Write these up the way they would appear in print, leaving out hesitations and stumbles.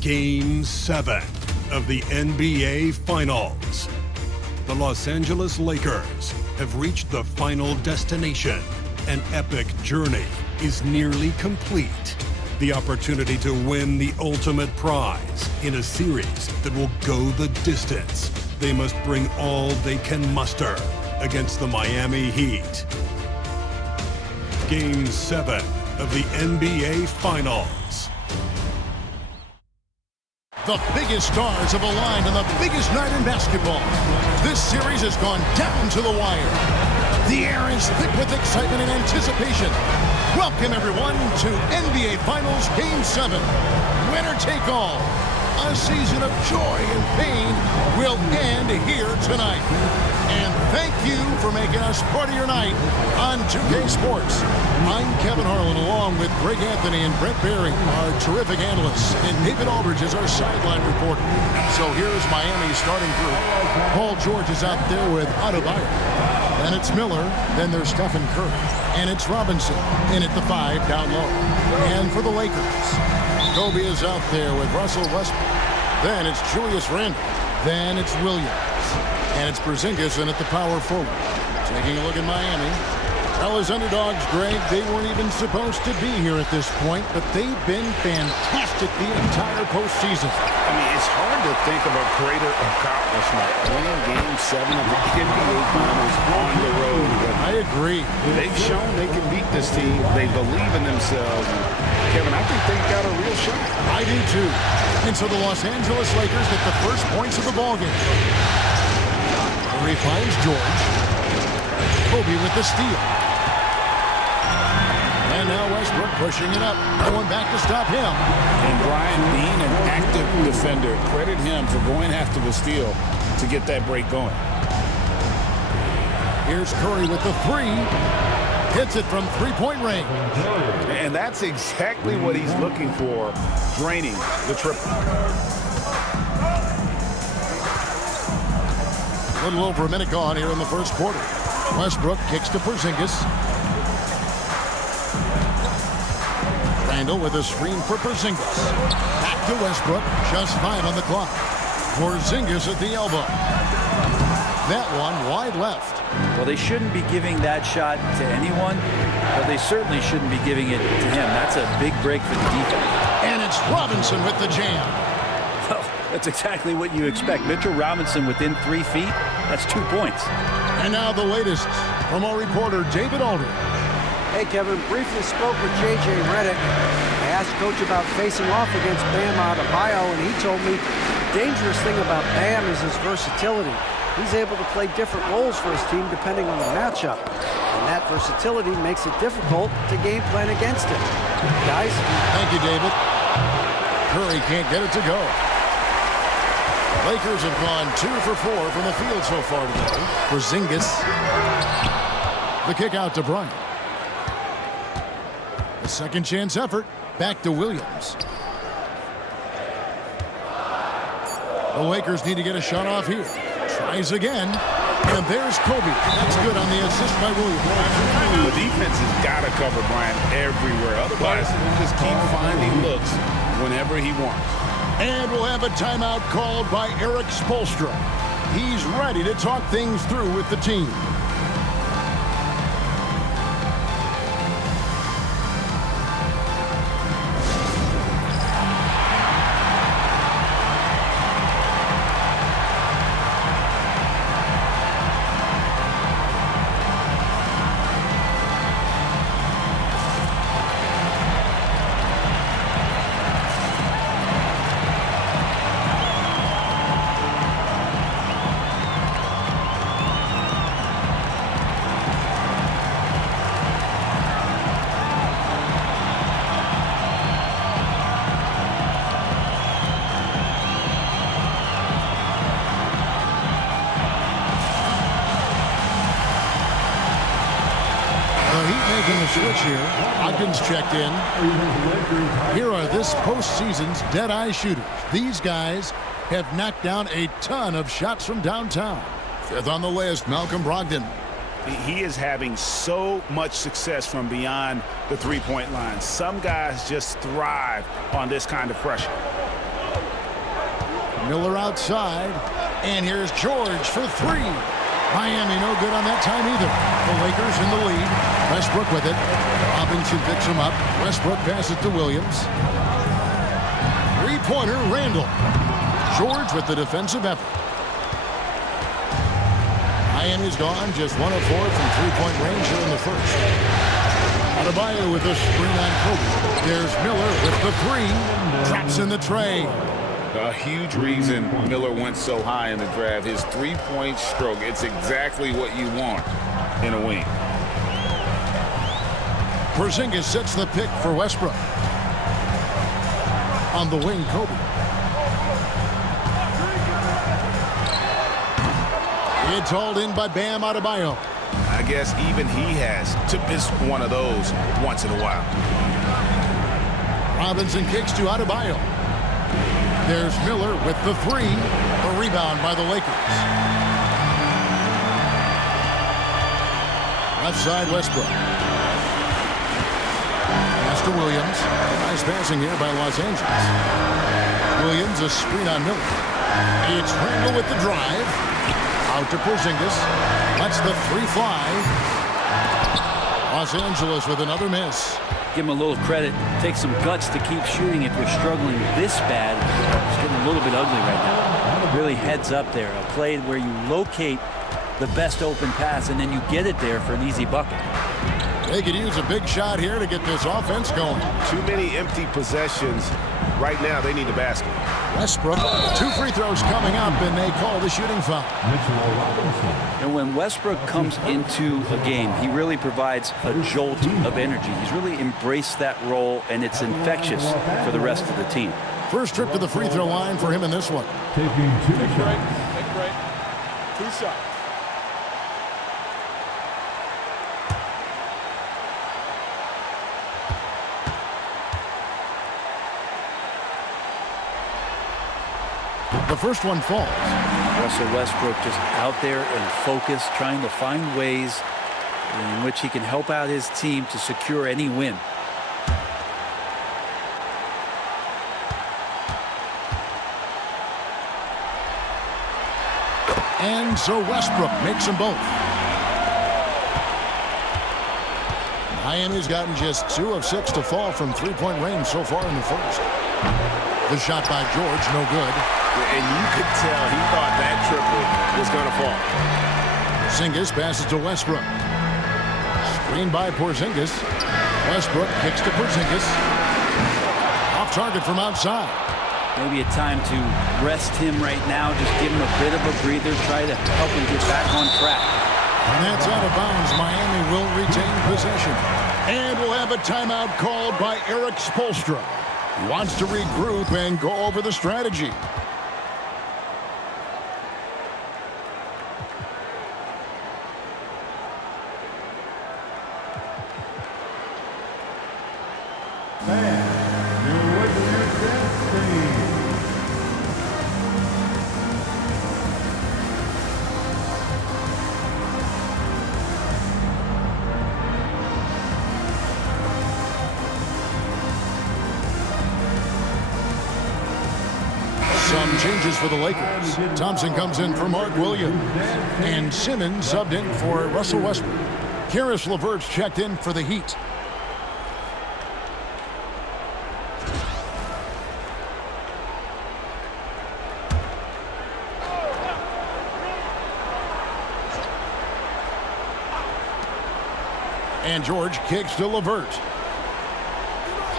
Game 7 of the NBA Finals. The Los Angeles Lakers have reached the final destination. An epic journey is nearly complete. The opportunity to win the ultimate prize in a series that will go the distance. They must bring all they can muster against the Miami Heat. Game 7 of the NBA Finals. The biggest stars have aligned on the biggest night in basketball. This series has gone down to the wire. The air is thick with excitement and anticipation. Welcome, everyone, to NBA Finals Game 7. Winner take all. A season of joy and pain will end here tonight. And thank you for making us part of your night on 2K Sports. I'm Kevin Harlan, along with Greg Anthony and Brent Barry, our terrific analysts, and David Aldridge is our sideline reporter. So here's Miami's starting group. Paul George is out there with Adebayo. Then it's Miller. Then there's Steph and Curry. And it's Robinson in at the 5 down low. And for the Lakers, Kobe is out there with Russell Westbrook. Then it's Julius Randle. Then it's Williams. And it's Porzingis in at the power forward. Taking a look at Miami. Well, as underdogs, Greg, they weren't even supposed to be here at this point, but they've been fantastic the entire postseason. I mean, it's hard to think of a greater accomplishment. Winning Game 7 of the NBA Finals on the road. But I agree. They've shown they can beat this team. They believe in themselves. And Kevin, I think they've got a real shot. I do, too. And so the Los Angeles Lakers get the first points of the ballgame. Curry finds George. Kobe with the steal. And now Westbrook pushing it up. No one back to stop him. And Brian being an active defender, credit him for going after the steal to get that break going. Here's Curry with the 3. Hits it from three-point range. And that's exactly what he's looking for, draining the triple. A little over a minute gone here in the first quarter. Westbrook kicks to Porzingis. Randle with a screen for Porzingis. Back to Westbrook. Just 5 on the clock. Porzingis at the elbow. That one wide left. Well, they shouldn't be giving that shot to anyone, but they certainly shouldn't be giving it to him. That's a big break for the defense. And it's Robinson with the jam. Well, that's exactly what you expect. Mitchell Robinson within 3 feet, that's 2 points. And now the latest from our reporter, David Aldridge. Hey, Kevin, briefly spoke with J.J. Redick. I asked Coach about facing off against Bam Adebayo, and he told me the dangerous thing about Bam is his versatility. He's able to play different roles for his team depending on the matchup. And that versatility makes it difficult to game plan against him. Guys? Thank you, David. Curry can't get it to go. Lakers have gone 2 for 4 from the field so far today. Porzingis. The kick out to Bryant. A second chance effort. Back to Williams. The Lakers need to get a shot off here. Tries again. And there's Kobe. That's good on the assist by Williams. The defense has got to cover Bryant everywhere. Otherwise, he'll just keep finding looks whenever he wants. And we'll have a timeout called by Eric Spoelstra. He's ready to talk things through with the team. Making the switch here. Ogden's checked in. Here are this postseason's dead-eye shooters. These guys have knocked down a ton of shots from downtown. Fifth on the list, Malcolm Brogdon. He is having so much success from beyond the three-point line. Some guys just thrive on this kind of pressure. Miller outside. And here's George for three. Miami no good on that time either. The Lakers in the lead. Westbrook with it. Robinson picks him up. Westbrook passes to Williams. Three-pointer, Randall. George with the defensive effort. Miami's gone just 1 of 4 from three-point range here in the first. Adebayo with a screen on Kobe. There's Miller with the three. Traps in the tray. A huge reason Miller went so high in the draft. His three-point stroke. It's exactly what you want in a wing. Porzingis sets the pick for Westbrook. On the wing, Kobe. It's hauled in by Bam Adebayo. I guess even he has to miss one of those once in a while. Robinson kicks to Adebayo. There's Miller with the three. A rebound by the Lakers. Left side, Westbrook. Pass to Williams. Nice passing here by Los Angeles. Williams, a screen on Miller. It's Randall with the drive. Out to Porzingis. Lets the three fly. Los Angeles with another miss. Give him a little credit. Take some guts to keep shooting if you're struggling this bad. It's getting a little bit ugly right now. Really heads up there. A play where you locate the best open pass and then you get it there for an easy bucket. They could use a big shot here to get this offense going. Too many empty possessions. Right now, they need a basket. Westbrook, 2 free throws coming up, and they call the shooting foul. And when Westbrook comes into a game, he really provides a jolt of energy. He's really embraced that role, and it's infectious for the rest of the team. First trip to the free throw line for him in this one. Taking 2 Take shots. break. 2 shots. The first one falls. Russell Westbrook just out there and focused, trying to find ways in which he can help out his team to secure any win. And so Westbrook makes them both. Miami's gotten just 2 of 6 to fall from three-point range so far in the first. The shot by George, no good. And you could tell he thought that triple was going to fall. Porzingis passes to Westbrook. Screen by Porzingis. Westbrook kicks to Porzingis. Off target from outside. Maybe a time to rest him right now. Just give him a bit of a breather. Try to help him get back on track. And that's out of bounds. Miami will retain possession. And we'll have a timeout called by Eric Spoelstra. He wants to regroup and go over the strategy. Man, you're with your destiny. Some changes for the Lakers. Thompson comes in for Mark Williams. And Simmons subbed in for Russell Westbrook. Karis LeVert's checked in for the Heat. And George kicks to LeVert.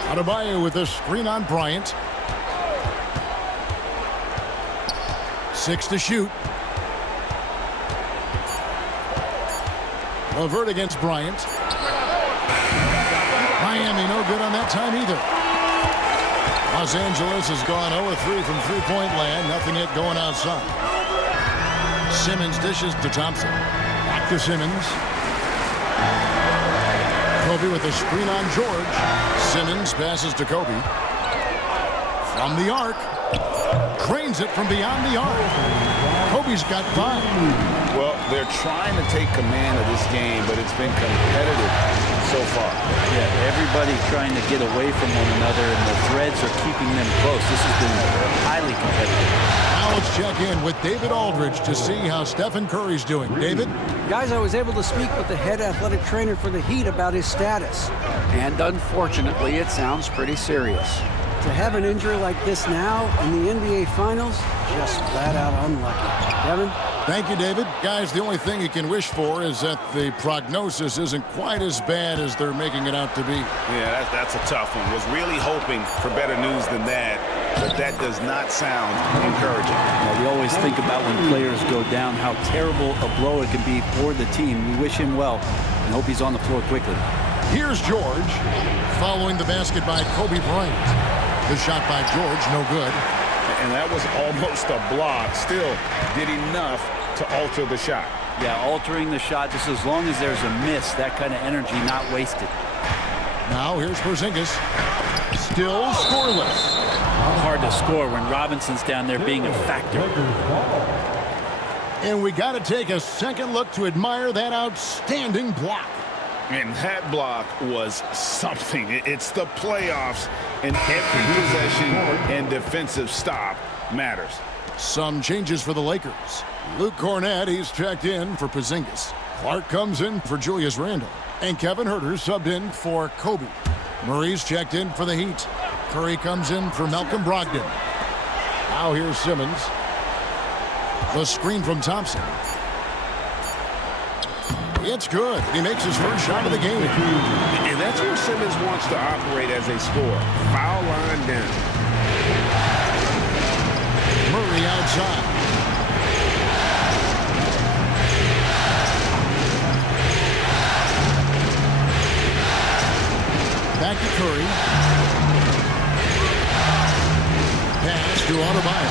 Adebayo with a screen on Bryant. 6 to shoot. LeVert against Bryant. Miami no good on that time either. Los Angeles has gone 0-3 from three-point land. Nothing yet going outside. Simmons dishes to Thompson. Back to Simmons. Kobe with a screen on George. Simmons passes to Kobe. From the arc. Cranes it from beyond the arc. Kobe's got 5. Well, they're trying to take command of this game, but it's been competitive so far. Yeah, everybody trying to get away from one another, and the threads are keeping them close. This has been highly competitive. check in with David Aldridge to see how Stephen Curry's doing. David? Guys, I was able to speak with the head athletic trainer for the Heat about his status. And unfortunately, it sounds pretty serious. To have an injury like this now in the NBA Finals, just flat out unlucky. Kevin? Thank you, David. Guys, the only thing you can wish for is that the prognosis isn't quite as bad as they're making it out to be. Yeah, that's a tough one. Was really hoping for better news than that, but that does not sound encouraging. We always think about when players go down, how terrible a blow it can be for the team. We wish him well and hope he's on the floor quickly. Here's George following the basket by Kobe Bryant. The shot by George, no good. And that was almost a block. Still did enough to alter the shot. Yeah, altering the shot, just as long as there's a miss, that kind of energy not wasted. Now here's Porzingis. Still scoreless. Hard to score when Robinson's down there being a factor. And we got to take a second look to admire that outstanding block. And that block was something. It's the playoffs, and every possession and defensive stop matters. Some changes for the Lakers. Luke Cornett, he's checked in for Porzingis. Clark comes in for Julius Randle. And Kevin Huerter subbed in for Kobe. Murray's checked in for the Heat. Curry comes in for Malcolm Brogdon. Now here's Simmons. The screen from Thompson. It's good. He makes his first shot of the game. And that's where Simmons wants to operate as a scorer. Foul line down. Murray outside. Back to Curry. Pass to Adebayo.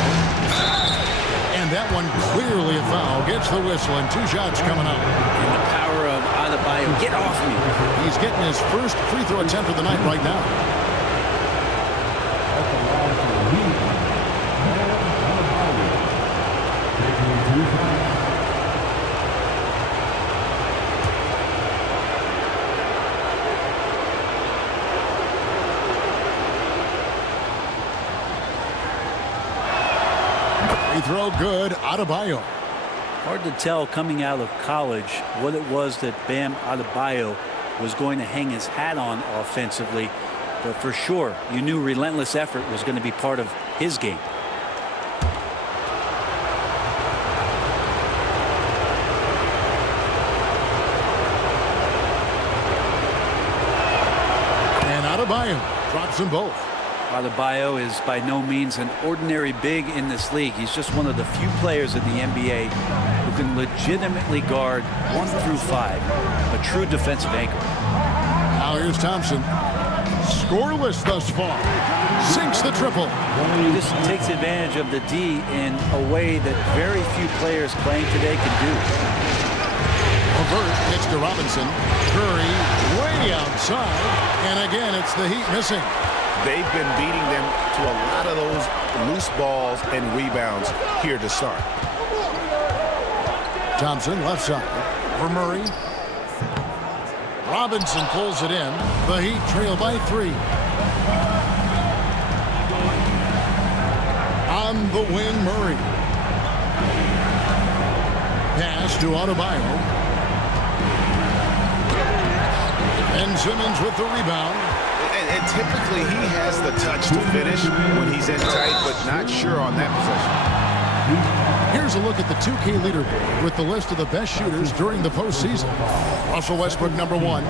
And that one clearly a foul. Gets the whistle and 2 shots coming up. And the power of Adebayo. Get off me. He's getting his first free throw attempt of the night right now. Free throw good. Adebayo. Hard to tell coming out of college what it was that Bam Adebayo was going to hang his hat on offensively. But for sure, you knew relentless effort was going to be part of his game. And Adebayo drops them both. Adebayo is by no means an ordinary big in this league. He's just one of the few players in the NBA who can legitimately guard 1 through 5, a true defensive anchor. Now here's Thompson. Scoreless thus far. Sinks the triple. He just takes advantage of the D in a way that very few players playing today can do. Levert gets to Robinson. Curry way outside. And again, it's the Heat missing. They've been beating them to a lot of those loose balls and rebounds here to start. Thompson left side for Murray. Robinson pulls it in. The Heat trail by 3. On the wing, Murray. Pass to Adebayo. And Simmons with the rebound. And typically he has the touch to finish when he's in tight, but not sure on that possession. Here's a look at the 2K leaderboard with the list of the best shooters during the postseason. Russell Westbrook, number 1.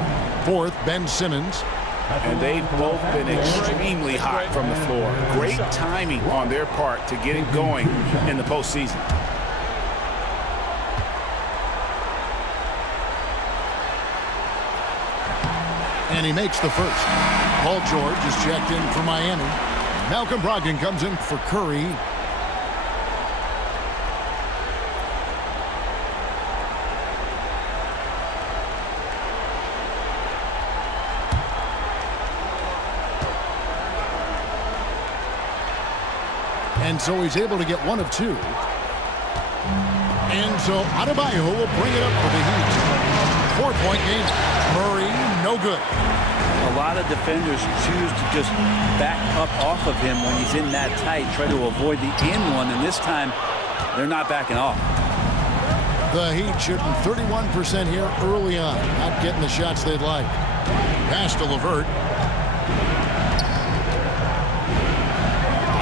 4th, Ben Simmons. And they've both been extremely hot from the floor. Great timing on their part to get it going in the postseason. And he makes the first. Paul George is checked in for Miami. Malcolm Brogdon comes in for Curry. And so he's able to get 1 of 2. And so Adebayo will bring it up for the Heat. 4-point game. Murray, no good. A lot of defenders choose to just back up off of him when he's in that tight, try to avoid the and one, and this time they're not backing off. The Heat shooting 31% here early on. Not getting the shots they'd like. Pass to LeVert.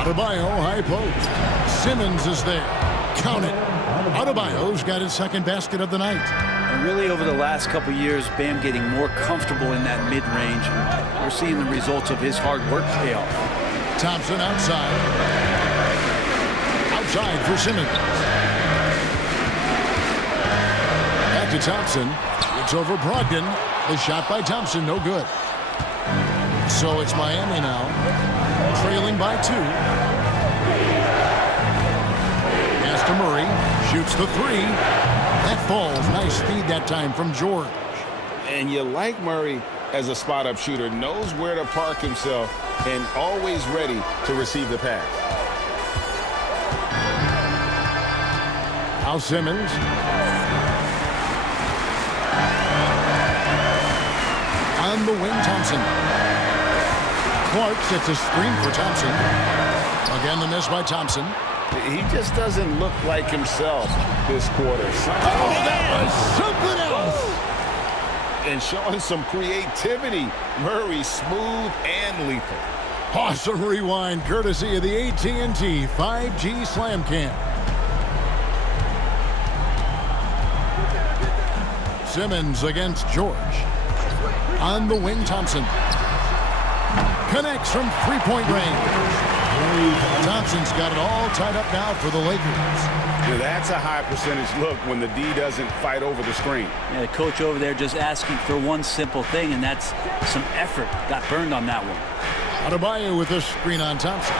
Adebayo, high post. Simmons is there. Count it. Adebayo's got his second basket of the night. And really over the last couple years, Bam getting more comfortable in that mid-range. And we're seeing the results of his hard work pay off. Thompson outside. Outside for Simmons. Back to Thompson. It's over Brogdon. The shot by Thompson, no good. So it's Miami now, trailing by 2. Pass to Murray. Shoots the 3. That falls. Nice feed that time from George. And you like Murray as a spot-up shooter. Knows where to park himself and always ready to receive the pass. Now Simmons. On the wing, Thompson. Clark sets a screen for Thompson. Again, the miss by Thompson. He just doesn't look like himself this quarter. That was something else. And showing some creativity. Murray smooth and lethal. Awesome rewind courtesy of the AT&T 5G Slam Cam. Simmons against George. On the wing, Thompson. Connects from three-point range. Thompson's got it all tied up now for the Lakers. Yeah, that's a high percentage look when the D doesn't fight over the screen. Yeah, the coach over there just asking for one simple thing, and that's some effort. Got burned on that one. Adebayo with a screen on Thompson.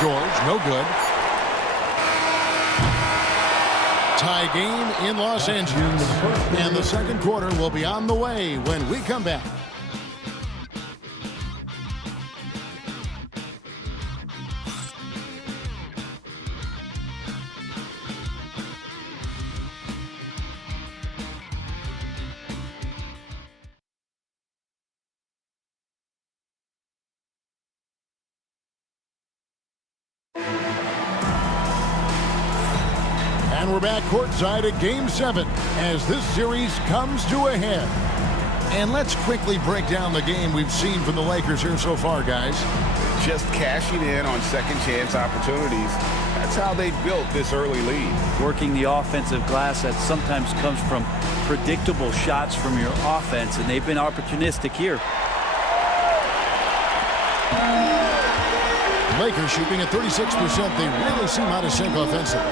George, no good. Tie game in Los Angeles. And the second quarter will be on the way when we come back. And we're back courtside at Game 7 as this series comes to a head. And let's quickly break down the game we've seen from the Lakers here so far, guys. Just cashing in on second chance opportunities. That's how they built this early lead. Working the offensive glass that sometimes comes from predictable shots from your offense, and they've been opportunistic here. Lakers shooting at 36%. They really seem out of sync offensively.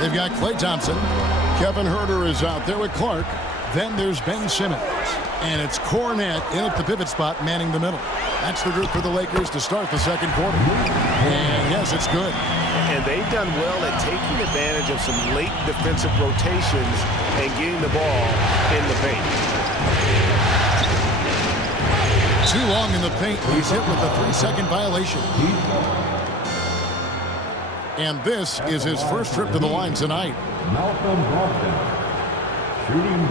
They've got Klay Thompson. Kevin Huerter is out there with Clark. Then there's Ben Simmons. And it's Cornette in at the pivot spot, manning the middle. That's the group for the Lakers to start the second quarter. And yes, it's good. And they've done well at taking advantage of some late defensive rotations and getting the ball in the paint. Too long in the paint. He's hit with a 3-second violation. And this is his first trip to the line tonight. Malcolm Brogdon, shooting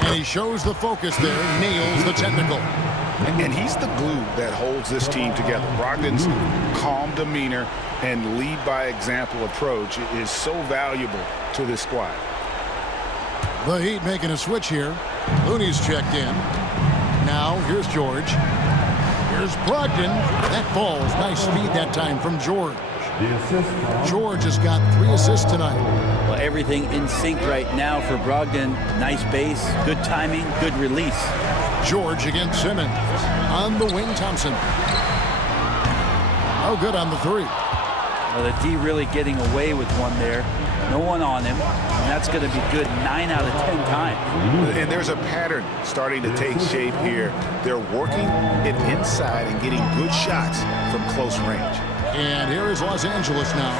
1. And he shows the focus there, nails the technical. And he's the glue that holds this team together. Brogdon's calm demeanor and lead by example approach is so valuable to this squad. The Heat making a switch here. Looney's checked in. Now here's George. Here's Brogdon. That falls. Nice feed that time from George. George has got 3 assists tonight. Well, everything in sync right now for Brogdon. Nice base, good timing, good release. George against Simmons. On the wing, Thompson. Oh, good on the 3. Well, the D really getting away with one there. No one on him. And that's going to be good 9 out of 10 times. And there's a pattern starting to take shape here. They're working it inside and getting good shots from close range. And here is Los Angeles now.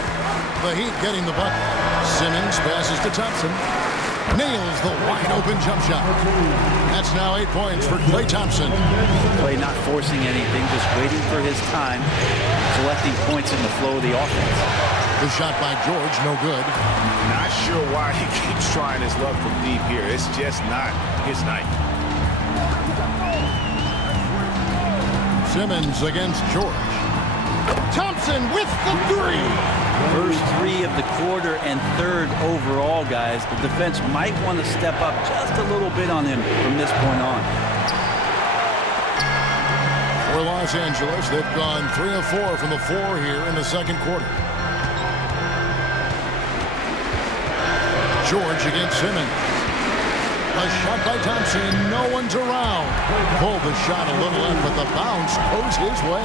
The Heat getting the bucket. Simmons passes to Thompson. Nails the wide-open jump shot. That's now 8 points for Klay Thompson. Klay not forcing anything, just waiting for his time, collecting points in the flow of the offense. The shot by George, no good. Not sure why he keeps trying his luck from deep here. It's just not his night. Simmons against George. Thompson with the three. First three of the quarter and third overall, guys. The defense might want to step up just a little bit on him from this point on. For Los Angeles, they've gone 3 of 4 from the floor here in the second quarter. George against Simmons. A shot by Thompson. No one's around. Pulled the shot a little in, but the bounce goes his way.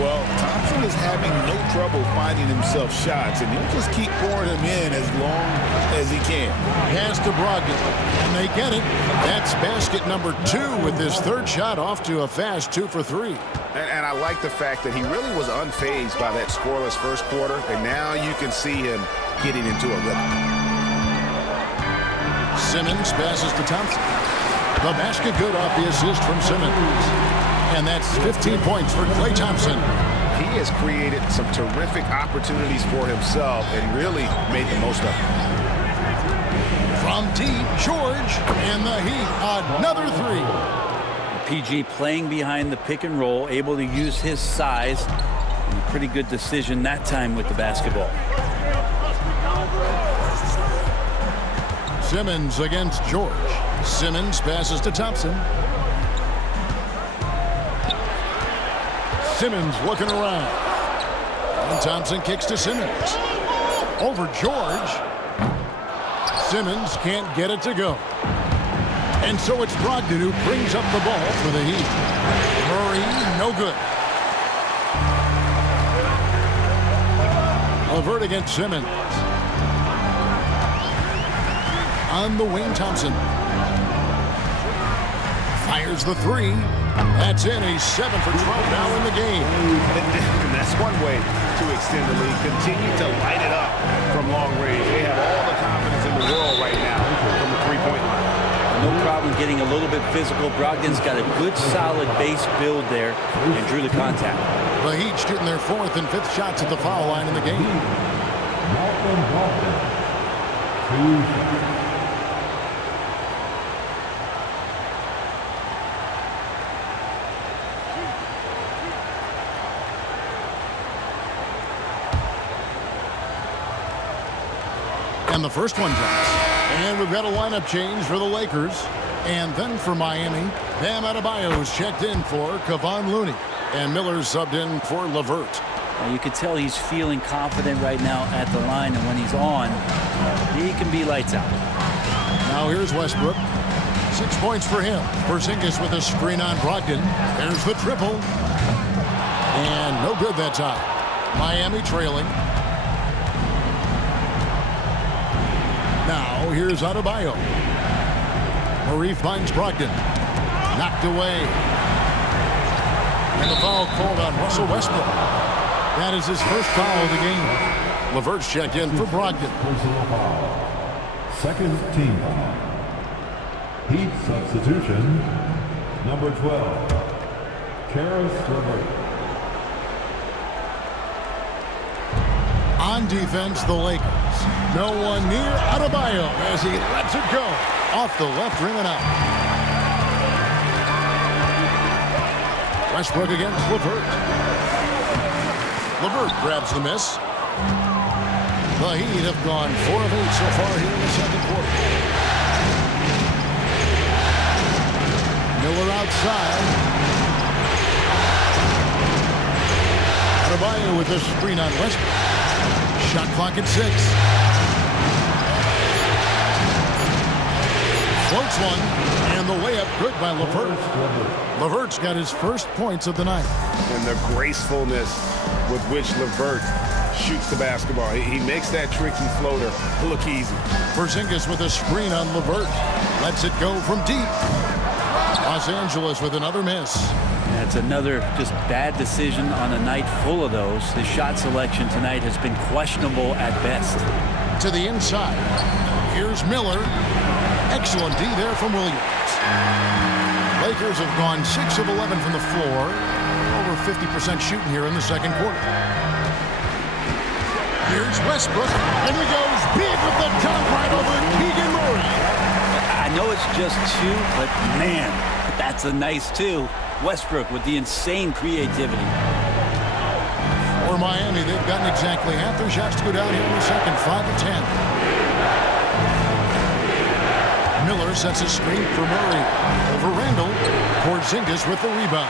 Well, Thompson is having no trouble finding himself shots, and he'll just keep pouring them in as long as he can. Pass to Brogdon, and they get it. That's basket number 2 with his third shot off to a fast 2 for 3. And I like the fact that he really was unfazed by that scoreless first quarter, and now you can see him getting into a rhythm. Simmons passes to Thompson. The basket good off the assist from Simmons. And that's 15 points for Klay Thompson. He has created some terrific opportunities for himself and really made the most of it. From deep, George, and the Heat, another 3. PG playing behind the pick and roll, able to use his size. And a pretty good decision that time with the basketball. Simmons against George. Simmons passes to Thompson. Simmons looking around. And Thompson kicks to Simmons. Over George. Simmons can't get it to go. And so it's Brogdon who brings up the ball for the Heat. Murray, no good. LeVert against Simmons. On the wing, Thompson. Fires the 3. That's in. He's 7 for 12 now in the game. And that's one way to extend the lead. Continue to light it up from long range. They have all the confidence in the world right now from the three-point line. No problem getting a little bit physical. Brogdon's got a good, solid base build there and drew the contact. The Heat shooting their 4th and 5th shots at the foul line in the game. Malcolm Brogdon, 2 shots. And the first one drops. And we've got a lineup change for the Lakers. And then for Miami, Bam Adebayo's checked in for Kevon Looney. And Miller's subbed in for LeVert. Well, you can tell he's feeling confident right now at the line, and when he's on, he can be lights out. Now here's Westbrook. 6 points for him. Porzingis with a screen on Brogdon. There's the triple. And no good that time. Miami trailing. Now here's Adebayo. Murray finds Brogdon. Knocked away. And the foul called on Russell Westbrook. That is his first foul of the game. LeVert's checked in for Brogdon. Personal foul. Second team foul. Heat substitution, number 12, Karis LeVert. On defense, the Lakers. No one near Adebayo as he lets it go. Off the left rim and out. Westbrook against LeVert. LeVert grabs the miss. The Heat have gone 4 of 8 so far here in the second quarter. Miller outside. Adebayo with the screen on Westbrook. Shot clock at 6. Floats one, and the layup good by LeVert. LeVert's got his first points of the night. And the gracefulness with which LeVert shoots the basketball. He makes that tricky floater look easy. Porzingis with a screen on LeVert. Lets it go from deep. Los Angeles with another miss. That's another just bad decision on a night full of those. His shot selection tonight has been questionable at best. To the inside. Here's Miller. Excellent D there from Williams. Lakers have gone 6 of 11 from the floor. Over 50% shooting here in the second quarter. Here's Westbrook, and he goes big with the dunk right over Keegan Murray. I know it's just two, but man, that's a nice two. Westbrook with the insane creativity. For Miami, they've gotten exactly half their shots to go down here in the second, 5-10. Miller sets a screen for Murray. Over Randall. Porzingis with the rebound.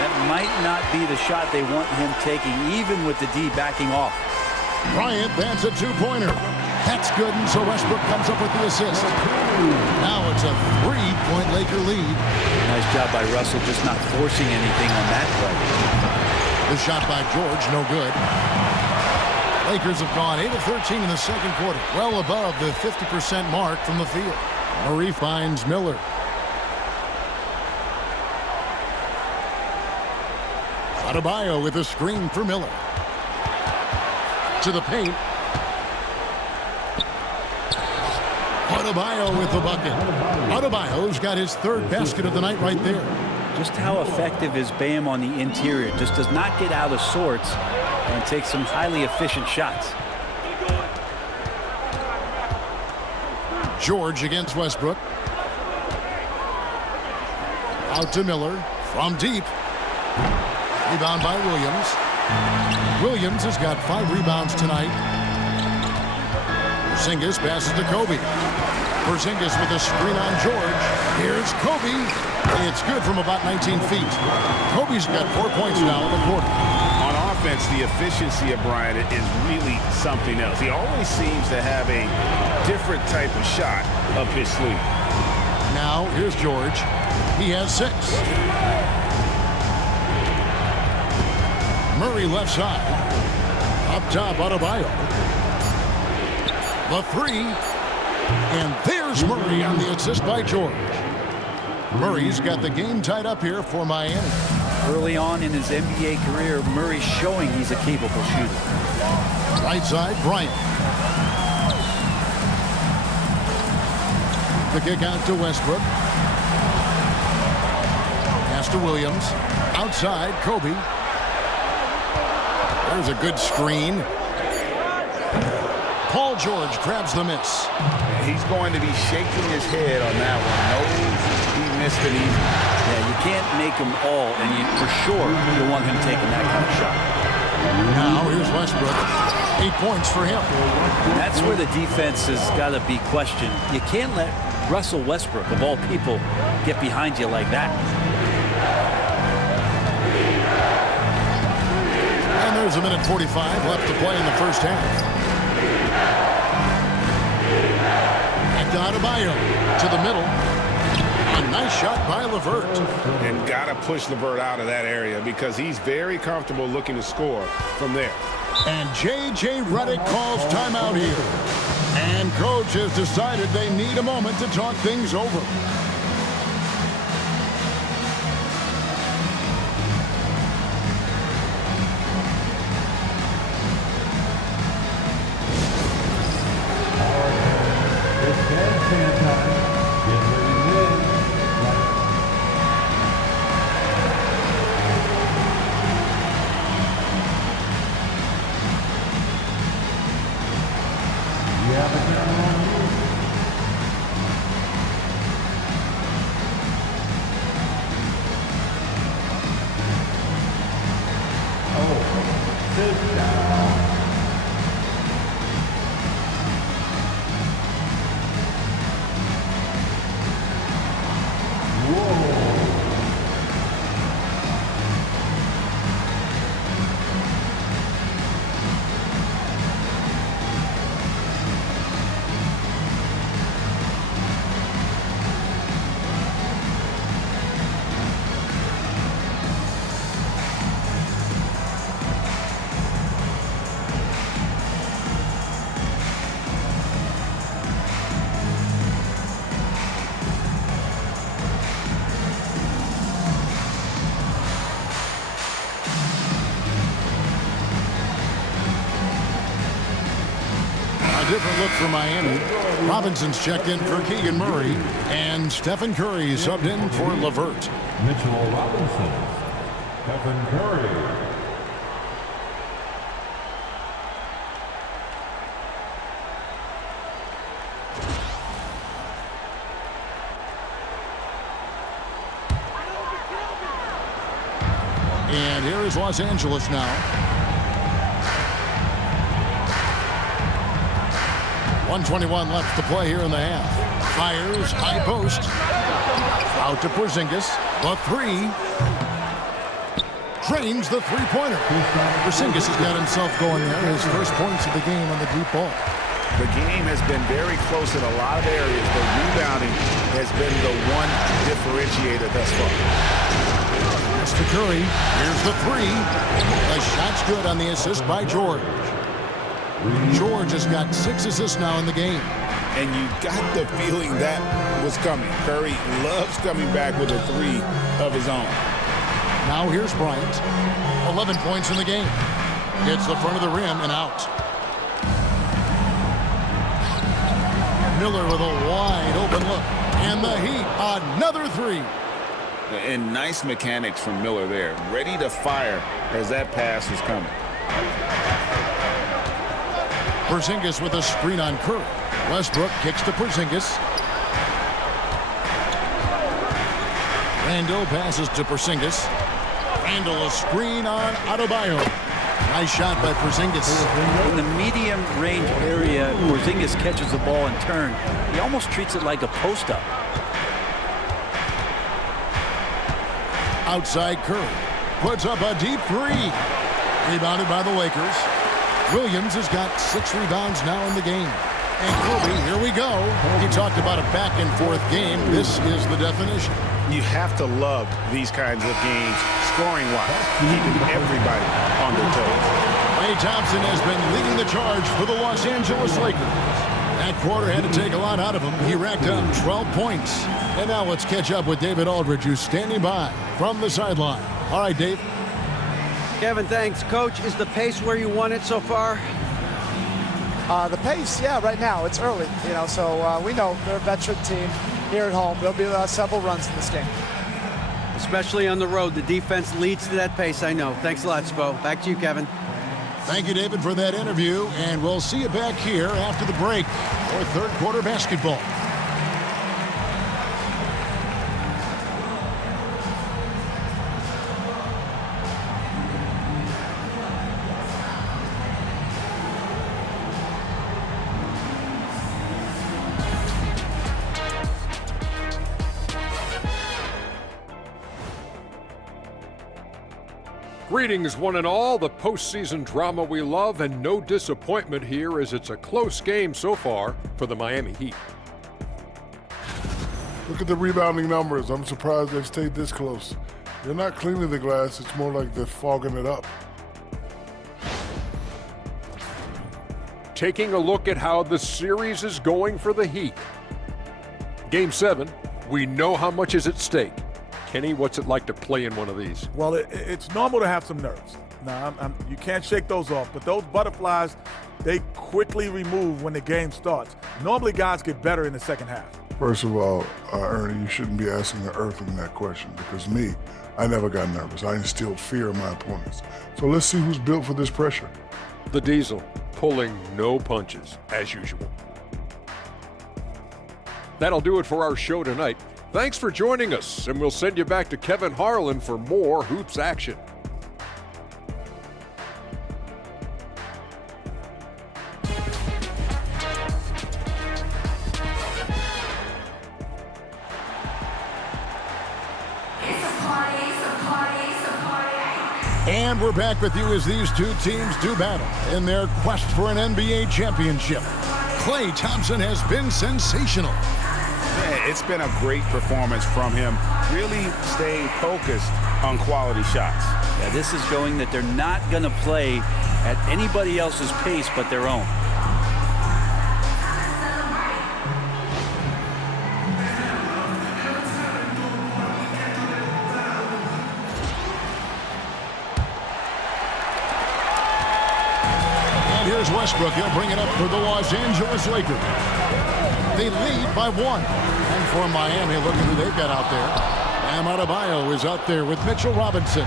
That might not be the shot they want him taking, even with the D backing off. Bryant bats a two-pointer. That's good, and so Westbrook comes up with the assist. Now it's a 3-point Laker lead. Nice job by Russell, just not forcing anything on that play. The shot by George, no good. Lakers have gone 8 of 13 in the second quarter, well above the 50% mark from the field. Murray finds Miller. Adebayo with a screen for Miller. To the paint. Adebayo with the bucket. Adebayo's got his third basket of the night right there. Just how effective is Bam on the interior? Just does not get out of sorts and takes some highly efficient shots. George against Westbrook. Out to Miller from deep. Rebound by Williams. Williams has got 5 rebounds tonight. Porzingis passes to Kobe. Porzingis with a screen on George. Here's Kobe. It's good from about 19 feet. Kobe's got 4 points now in the quarter. On offense, the efficiency of Bryant is really something else. He always seems to have a different type of shot up his sleeve. Now, here's George. He has 6. Murray left side. Up top, Adebayo. The 3. And there's Murray on the assist by George. Murray's got the game tied up here for Miami. Early on in his NBA career, Murray's showing he's a capable shooter. Right side, Bryant. The kick out to Westbrook. Pass to Williams. Outside, Kobe. There's a good screen. Paul George grabs the miss. He's going to be shaking his head on that one. Knows he missed it easy. Yeah, you can't make them all, and for sure you want him taking that kind of shot. Now here's Westbrook. 8 points for him. That's where the defense has got to be questioned. You can't let Russell Westbrook, of all people, get behind you like that. And there's a minute 45 left to play in the first half. Adebayo to the middle. A nice shot by LeVert. And got to push LeVert out of that area because he's very comfortable looking to score from there. And J.J. Redick calls timeout here. And coach has decided they need a moment to talk things over. Different look for Miami. Robinson's checked in for Keegan Murray, and Stephen Curry subbed in for LeVert. Mitchell Robinson, Stephen Curry. And here is Los Angeles now. 1:21 left to play here in the half. Fires, high post. Out to Porzingis. The three. Drains the three-pointer. Porzingis has got himself going there. His first points of the game on the deep ball. The game has been very close in a lot of areas, but rebounding has been the one differentiator thus far. Pass to Curry. Here's the three. The shot's good on the assist by George. George has got 6 assists now in the game. And you got the feeling that was coming. Curry loves coming back with a three of his own. Now here's Bryant. 11 points in the game. Hits the front of the rim and out. Miller with a wide open look. And the Heat, another three. And nice mechanics from Miller there. Ready to fire as that pass is coming. Porzingis with a screen on Curry. Westbrook kicks to Porzingis. Randle passes to Porzingis. Randle a screen on Adebayo. Nice shot by Porzingis. In the medium range area, Porzingis catches the ball and turn. He almost treats it like a post-up. Outside Curry. Puts up a deep three. Rebounded by the Lakers. Williams has got 6 rebounds now in the game. And Kobe, here we go. He talked about a back-and-forth game. This is the definition. You have to love these kinds of games, scoring-wise, keeping everybody on their toes. Klay Thompson has been leading the charge for the Los Angeles Lakers. That quarter had to take a lot out of him. He racked up 12 points. And now let's catch up with David Aldridge, who's standing by from the sideline. All right, Dave. Kevin, thanks. Coach, is the pace where you want it so far? The pace, yeah, right now. It's early, so we know they're a veteran team here at home. There'll be several runs in this game. Especially on the road. The defense leads to that pace, I know. Thanks a lot, Spo. Back to you, Kevin. Thank you, David, for that interview. And we'll see you back here after the break for third quarter basketball. Greetings, one and all. The postseason drama we love, and no disappointment here as it's a close game so far for the Miami Heat. Look at the rebounding numbers. I'm surprised they've stayed this close. They're not cleaning the glass. It's more like they're fogging it up. Taking a look at how the series is going for the Heat. Game 7, we know how much is at stake. Kenny, what's it like to play in one of these? Well, it's normal to have some nerves. Now, you can't shake those off, but those butterflies, they quickly remove when the game starts. Normally, guys get better in the second half. First of all, Ernie, you shouldn't be asking the Earthling that question because me, I never got nervous. I instilled fear in my opponents. So let's see who's built for this pressure. The Diesel, pulling no punches, as usual. That'll do it for our show tonight. Thanks for joining us, and we'll send you back to Kevin Harlan for more Hoops action. And we're back with you as these two teams do battle in their quest for an NBA championship. Klay Thompson has been sensational. It's been a great performance from him, really staying focused on quality shots. Yeah, this is showing that they're not going to play at anybody else's pace but their own. And here's Westbrook. He'll bring it up for the Los Angeles Lakers. They lead by 1. And for Miami, look at who they've got out there. Bam Adebayo is out there with Mitchell Robinson.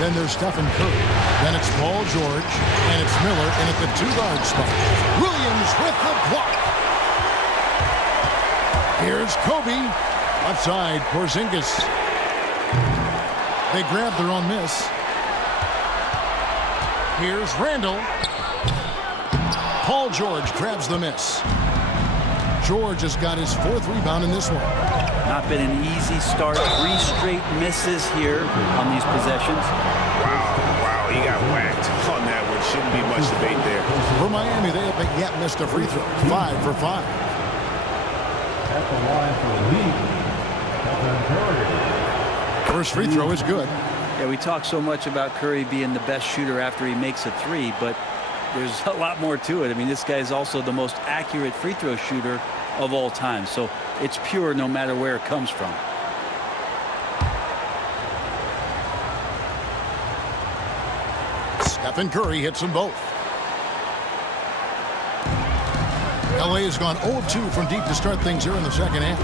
Then there's Steph and Curry. Then it's Paul George. And it's Miller in at the 2-guard spot. Williams with the block. Here's Kobe. Left side, Porzingis. They grab their own miss. Here's Randall. Paul George grabs the miss. George has got his 4th rebound in this one. Not been an easy start. 3 straight misses here on these possessions. Wow, he got whacked on that one. Shouldn't be much debate there. For Miami, they haven't yet missed a free throw. 5 for 5. At the line for the lead, Steph Curry. First free throw is good. Yeah, we talk so much about Curry being the best shooter after he makes a 3, but there's a lot more to it. I mean, this guy is also the most accurate free throw shooter of all time. So it's pure no matter where it comes from. Stephen Curry hits them both. LA has gone 0 of 2 from deep to start things here in the second half.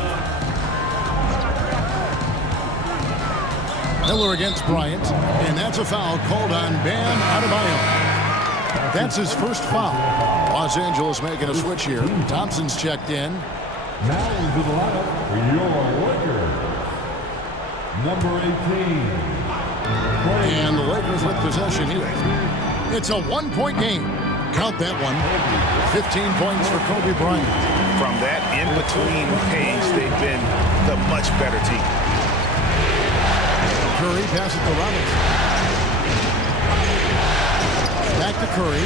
Miller against Bryant, and that's a foul called on Bam Adebayo. That's his first foul. Los Angeles making a switch here. Thompson's checked in. Now into the lineup for your Lakers. Number 18. And the Lakers with possession here. It's a 1-point game. Count that one. 15 points for Kobe Bryant. From that in-between range, they've been the much better team. Curry passes to Robinson. Back to Curry.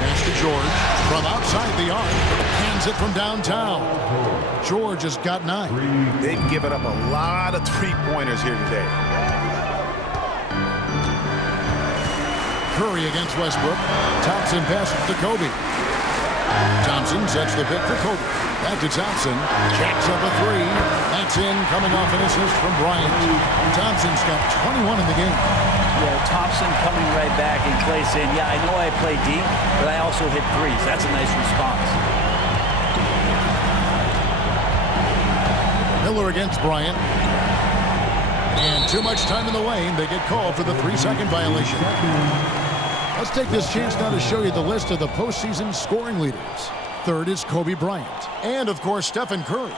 Pass to George. From outside the arc. Hands it from downtown. George has got 9. They've given up a lot of 3-pointers here today. Curry against Westbrook. Thompson passes to Kobe. Thompson sets the pick for Kobe. Back to Thompson. Jacks up a 3. That's in, coming off an assist from Bryant. Thompson's got 21 in the game. Yeah, Thompson coming right back and Clay saying, yeah, I know I play deep, but I also hit 3s. That's a nice response. Miller against Bryant. And too much time in the lane. They get called for the 3-second violation. Let's take this chance now to show you the list of the postseason scoring leaders. Third is Kobe Bryant. And, of course, Stephen Curry.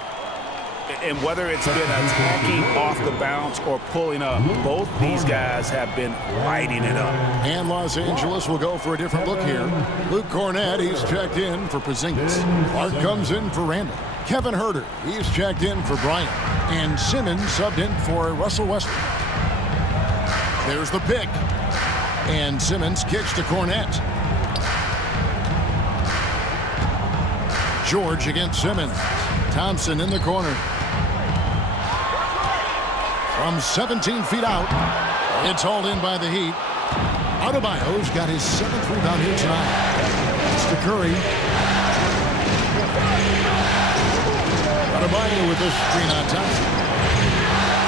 And whether it's been attacking off the bounce or pulling up, both these guys have been lighting it up. And Los Angeles will go for a different look here. Luke Cornett, he's checked in for Porzingis. Clark comes in for Randall. Kevin Huerter, he's checked in for Bryant. And Simmons subbed in for Russell Westbrook. There's the pick. And Simmons kicks to Cornett. George against Simmons. Thompson in the corner. From 17 feet out, it's hauled in by the Heat. Adebayo's got his 7th rebound here tonight. It's to Curry. Adebayo with this screen on Thompson.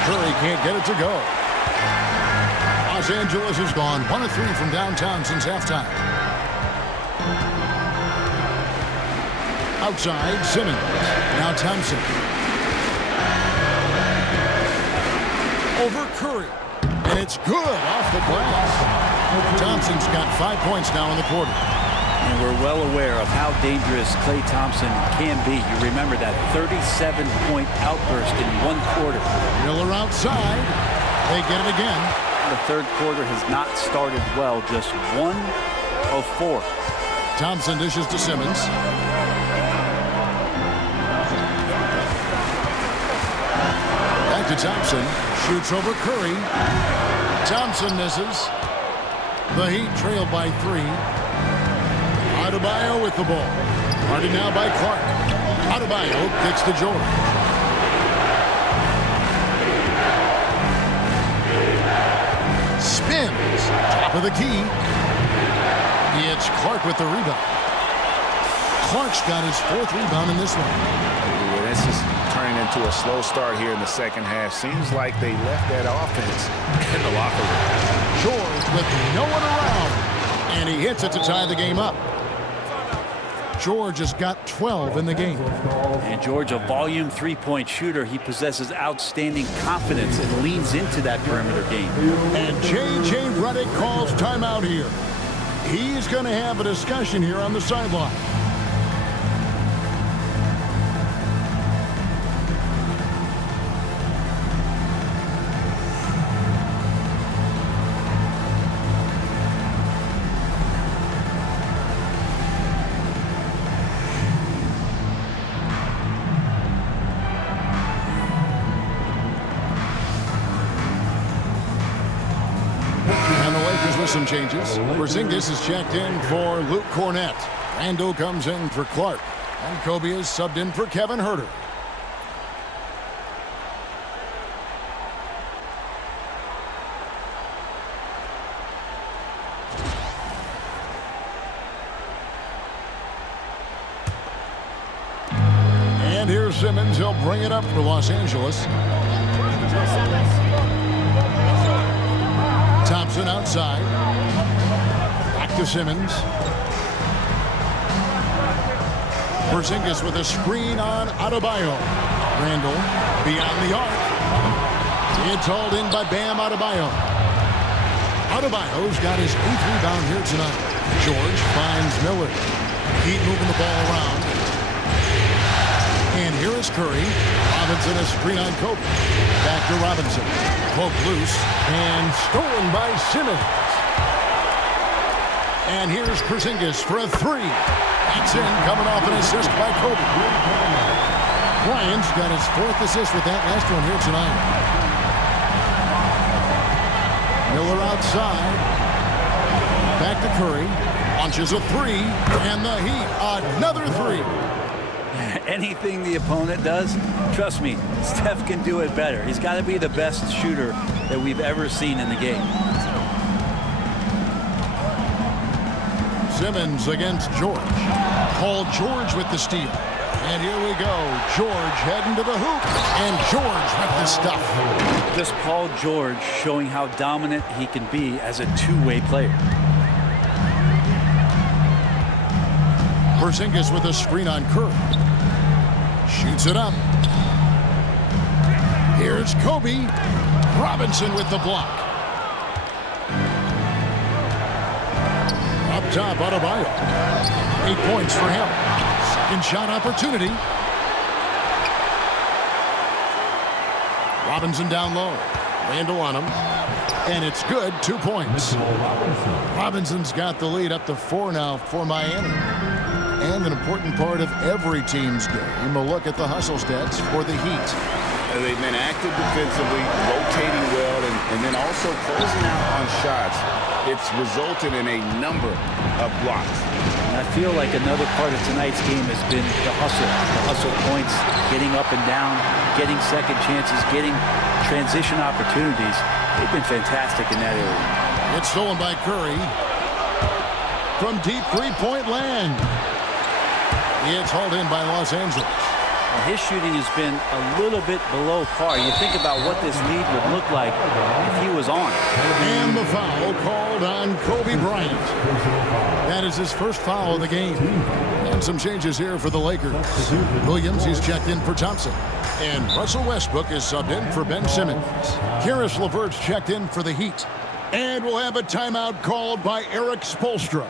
Curry can't get it to go. Los Angeles has gone 1 of 3 from downtown since halftime. Outside, Simmons. Now Thompson. Over Curry. And it's good off the glass. Thompson's got 5 points now in the quarter. And we're well aware of how dangerous Klay Thompson can be. You remember that 37-point outburst in 1 quarter. Miller outside. They get it again. The third quarter has not started well. Just 1 of 4. Thompson dishes to Simmons. Back to Thompson. Shoots over Curry. Thompson misses. The Heat trail by 3. Adebayo with the ball. Guarded now by Clark. Adebayo kicks to George. Spins. Top of the key. It's Clark with the rebound. Clark's got his 4th rebound in this one. Ooh, this is turning into a slow start here in the second half. Seems like they left that offense in the locker room. George with no one around. And he hits it to tie the game up. George has got 12 in the game. And George, a volume 3-point shooter. He possesses outstanding confidence and leans into that perimeter game. And J.J. Redick calls timeout here. He's going to have a discussion here on the sideline. some changes. Porzingis is checked in for Luke Cornett. Randall comes in for Clark. And Kobe is subbed in for Kevin Huerter. And here's Simmons. He'll bring it up for Los Angeles. Thompson outside. Back to Simmons. Porzingis with a screen on Adebayo. Randall beyond the arc. It's hauled in by Bam Adebayo. Adebayo's got his 8th rebound here tonight. George finds Miller. Heat moving the ball around. And here is Curry. Robinson a screen on Kobe. Back to Robinson. Poke loose and stolen by Simmons. And here's Porzingis for a 3. That's in, coming off an assist by Kobe. Bryant's got his 4th assist with that last one here tonight. Miller outside. Back to Curry. Launches a 3. And the Heat, another 3. Anything the opponent does, trust me, Steph can do it better. He's got to be the best shooter that we've ever seen in the game. Simmons against George. Paul George with the steal. And here we go. George heading to the hoop. And George with the stuff. Just Paul George showing how dominant he can be as a two-way player. Porzingis with a screen on Curry. Shoots it up. Here's Kobe. Robinson with the block. Up top, Adebayo. 8 points for him. Second shot opportunity. Robinson down low. Randall on him. And it's good. 2 points. Robinson's got the lead up to 4 now for Miami. And an important part of every team's game, a look at the hustle stats for the Heat. They've been active defensively, rotating well, and then also closing out on shots. It's resulted in a number of blocks. And I feel like another part of tonight's game has been the hustle points, getting up and down, getting second chances, getting transition opportunities. They've been fantastic in that area. It's stolen by Curry from deep three-point land. It's hauled in by Los Angeles. Well, his shooting has been a little bit below par. You think about what this lead would look like if he was on. And the foul called on Kobe Bryant. That is his first foul of the game. And some changes here for the Lakers. Williams, he's checked in for Thompson. And Russell Westbrook is subbed in for Ben Simmons. Karis LeVert's checked in for the Heat. And we'll have a timeout called by Eric Spoelstra.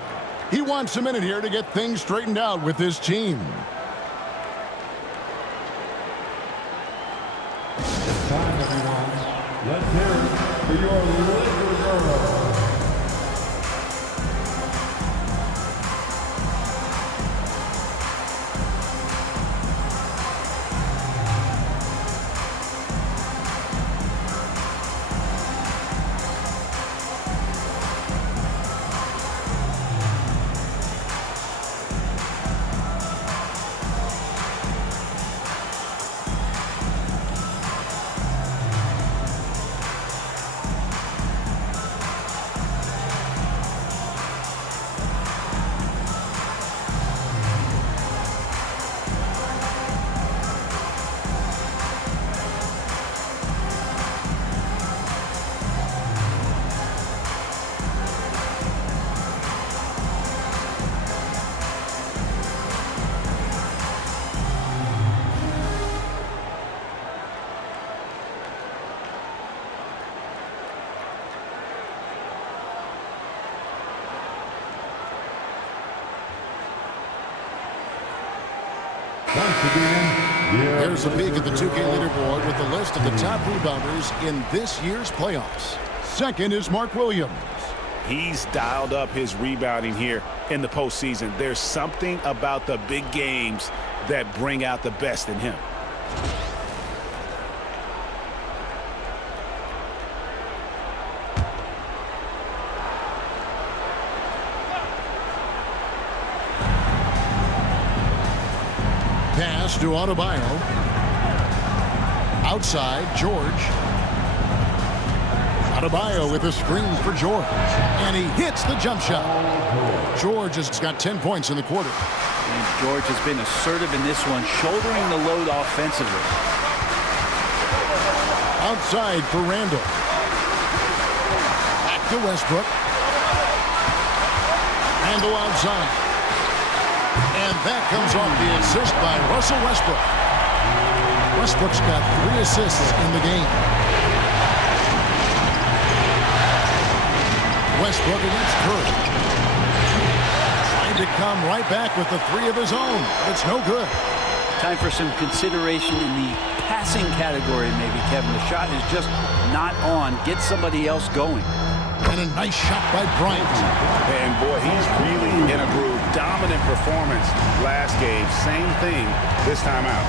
He wants a minute here to get things straightened out with his team. It's time, everyone. Let's hear it for your Lakers girls. Here's a peek at the 2K leaderboard with the list of the top rebounders in this year's playoffs. Second is Mark Williams. He's dialed up his rebounding here in the postseason. There's something about the big games that bring out the best in him. pass to Adebayo. Outside, George. Adebayo with a screen for George. And he hits the jump shot. George has got 10 points in the quarter. And George has been assertive in this one, shouldering the load offensively. Outside for Randall. Back to Westbrook. Randall outside. And that comes off the assist by Russell Westbrook. Westbrook's got 3 assists in the game. Westbrook against Curry. Trying to come right back with the 3 of his own. It's no good. Time for some consideration in the passing category, maybe, Kevin. The shot is just not on. Get somebody else going. And a nice shot by Bryant. And boy, he's really in a groove. Dominant performance last game. Same thing this time out.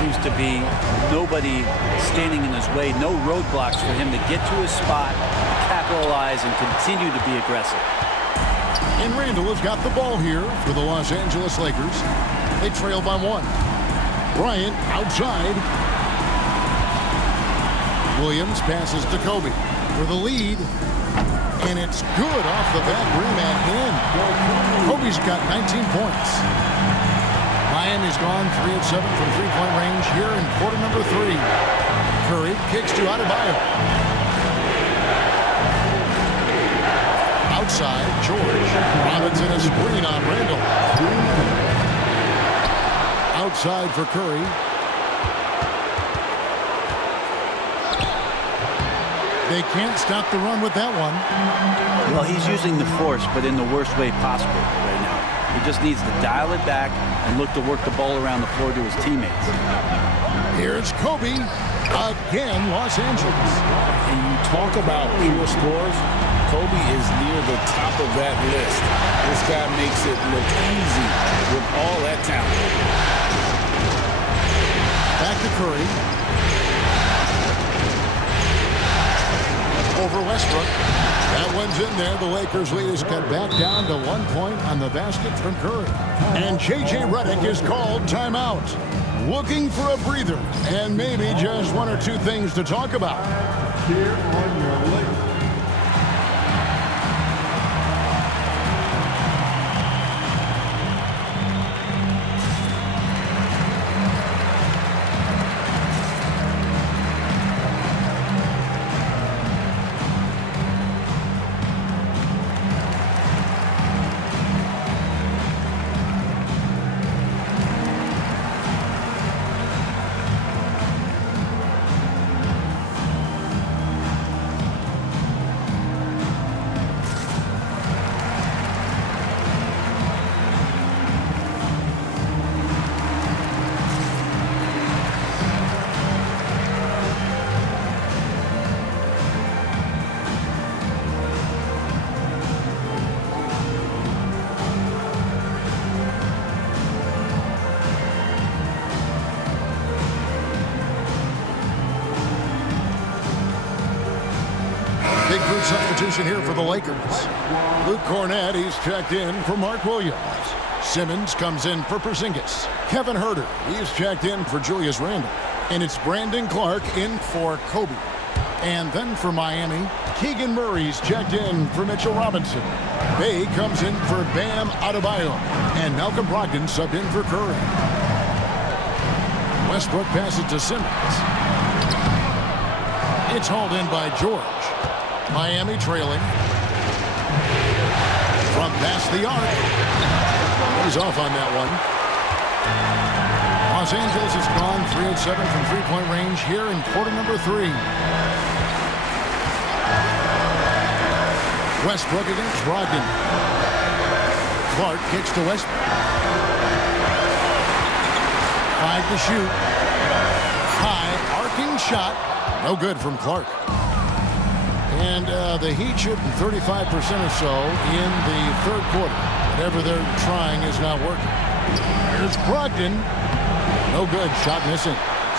Seems to be nobody standing in his way. No roadblocks for him to get to his spot, capitalize, and continue to be aggressive. And Randall has got the ball here for the Los Angeles Lakers. They trail by 1. Bryant outside. Williams passes to Kobe for the lead. And it's good off the back rim and in. Kobe's got 19 points. Miami's gone 3 of 7 from three-point range here in quarter number 3. Curry kicks to Adebayo. Outside, George. Robinson a screen on Randall. Outside for Curry. They can't stop the run with that one. Well, he's using the force, but in the worst way possible right now. He just needs to dial it back and look to work the ball around the floor to his teammates. Here's Kobe. Again, Los Angeles. And you talk about pure scores, Kobe is near the top of that list. This guy makes it look easy with all that talent. Back to Curry. Over Westbrook. That one's in there. The Lakers lead is cut back down to 1 point on the basket from Curry. And J.J. Redick is called timeout. Looking for a breather and maybe just 1 or 2 things to talk about. Here on your Lakers. Big group substitution here for the Lakers. Luke Cornett, he's checked in for Mark Williams. Simmons comes in for Porzingis. Kevin Huerter, he's checked in for Julius Randle. And it's Brandon Clark in for Kobe. And then for Miami, Keegan Murray's checked in for Mitchell Robinson. Bay comes in for Bam Adebayo. And Malcolm Brogdon subbed in for Curry. Westbrook passes to Simmons. It's hauled in by George. Miami trailing. From past the arc. He's off on that one. Los Angeles has gone 3 of 7 from three-point range here in quarter number 3. Westbrook against Brogdon. Clark kicks to Westbrook. 5 to shoot. High arcing shot. No good from Clark. And the Heat shooting 35% or so in the third quarter. Whatever they're trying is not working. Here's Brogdon. No good. Shot missing.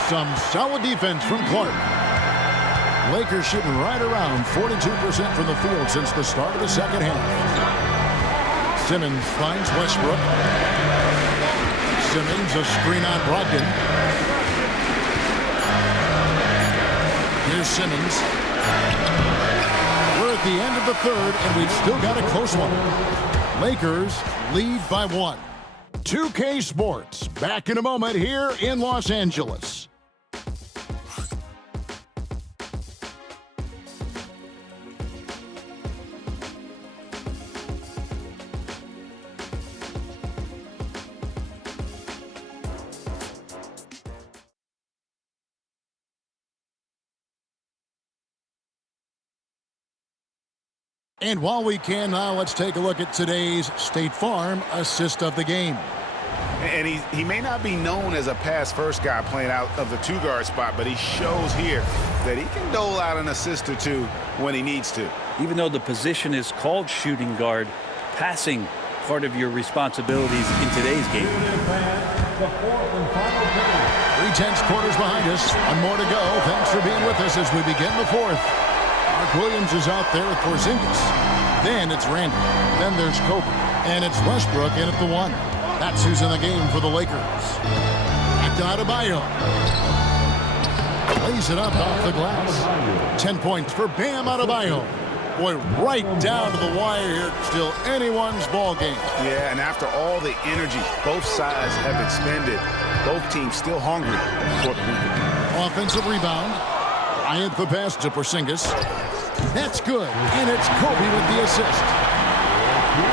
Some solid defense from Clark. Lakers shooting right around 42% from the field since the start of the second half. Simmons finds Westbrook. Simmons, a screen on Brogdon. Here's Simmons. We're at the end of the third, and we've still got a close one. Lakers lead by 1. 2K Sports, back in a moment here in Los Angeles. And while we can now, let's take a look at today's State Farm assist of the game. And he may not be known as a pass-first guy playing out of the two-guard spot, but he shows here that he can dole out an assist or two when he needs to. Even though the position is called shooting guard, passing part of your responsibilities in today's game. 3/10 quarters behind us. One more to go. Thanks for being with us as we begin the fourth. Mark Williams is out there with Porzingis. Then it's Randall. Then there's Kobe. And it's Westbrook in at the 1. That's who's in the game for the Lakers. Back to Adebayo. Lays it up off the glass. 10 points for Bam Adebayo. Boy, right down to the wire here. Still anyone's ball game. Yeah, and after all the energy both sides have expended, both teams still hungry for the win. Offensive rebound. Bryant the pass to Porzingis. That's good. And it's Kobe with the assist.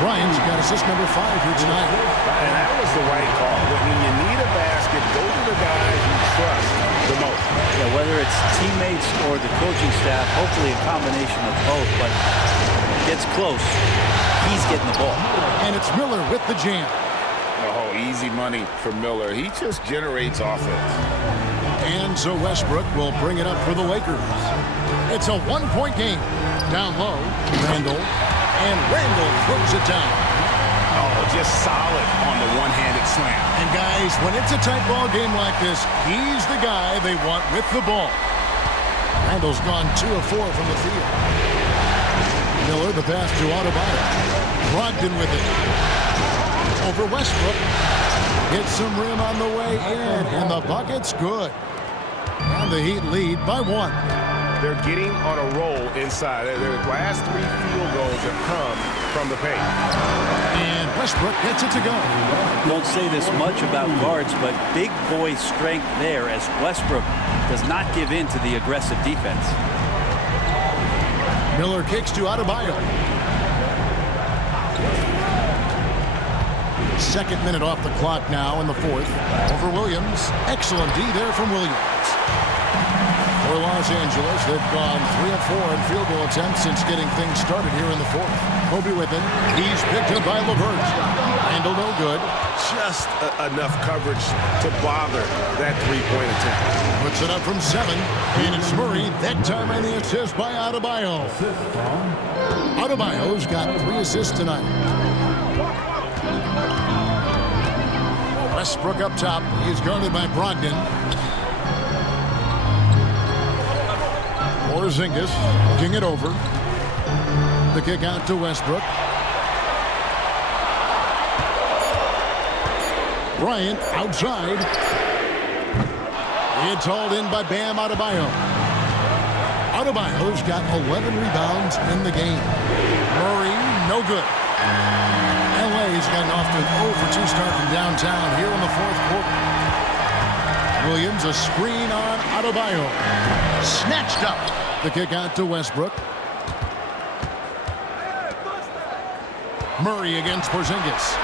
Bryant's got assist number 5 here tonight. And that was the right call. When you need a basket, go to the guys you trust the most. Yeah, whether it's teammates or the coaching staff, hopefully a combination of both, but gets close. He's getting the ball. And it's Miller with the jam. Oh, easy money for Miller. He just generates offense. And so Westbrook will bring it up for the Lakers. It's a 1-point game. Down low, Randall. And Randall throws it down. Oh, just solid on the one-handed slam. And guys, when it's a tight ball game like this, he's the guy they want with the ball. Randall's gone 2 of 4 from the field. Miller, the pass to Adebayo. Brogdon with it. Over Westbrook. Gets some rim on the way in, and the bucket's good. And the Heat lead by 1. They're getting on a roll inside. Their last 3 field goals have come from the paint. And Westbrook gets it to go. Don't say this much about guards, but big boy strength there as Westbrook does not give in to the aggressive defense. Miller kicks to Adebayo. Second minute off the clock now in the fourth. Over Williams. Excellent D there from Williams. For Los Angeles, they've gone 3 of 4 in field goal attempts since getting things started here in the fourth. Kobe with it. He's picked up by LeVert. Handle no good. Just enough coverage to bother that three-point attempt. Puts it up from 7. And it's Murray. That time on the assist by Adebayo. Adebayo's got 3 assists tonight. Westbrook up top. He's guarded by Brogdon. Porzingis looking it over. The kick out to Westbrook. Bryant outside. It's hauled in by Bam Adebayo. Adebayo's got 11 rebounds in the game. Murray, no good. LA's gotten off to an 0-for-2 start from downtown here in the fourth quarter. Williams, a screen on Adebayo. Snatched up. The kick out to Westbrook. Murray against Porzingis.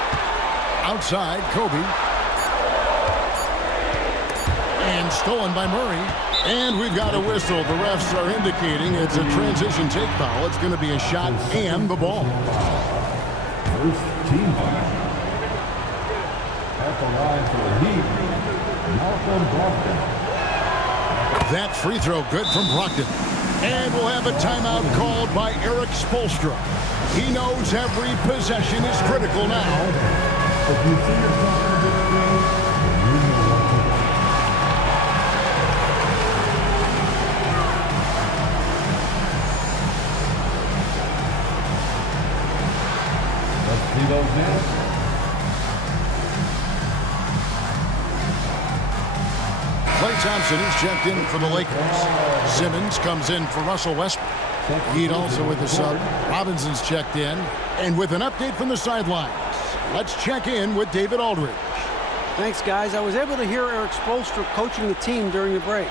Outside, Kobe. And stolen by Murray. And we've got a whistle. The refs are indicating it's a transition take foul. It's going to be a shot and the ball. First team foul. At the line for the Heat, Malcolm Brogdon. That free throw good from Brogdon. And we'll have a timeout called by Eric Spoelstra. He knows every possession is critical now. If you see yourself on the screen, you know what to do. Let's see those hands. Klay Thompson is checked in for the Lakers. Simmons comes in for Russell Westbrook. Heat also with the sub. Robinson's checked in. And with an update from the sidelines, let's check in with David Aldridge. Thanks, guys. I was able to hear Eric Spoelstra coaching the team during the break.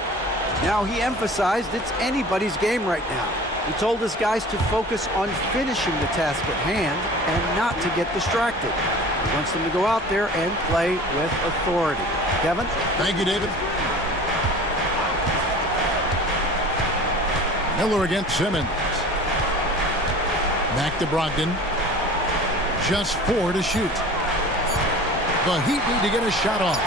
Now, he emphasized it's anybody's game right now. He told his guys to focus on finishing the task at hand and not to get distracted. He wants them to go out there and play with authority. Kevin? Thank you, David. Miller against Simmons. Back to Brogdon. Just 4 to shoot. The Heat need to get a shot off.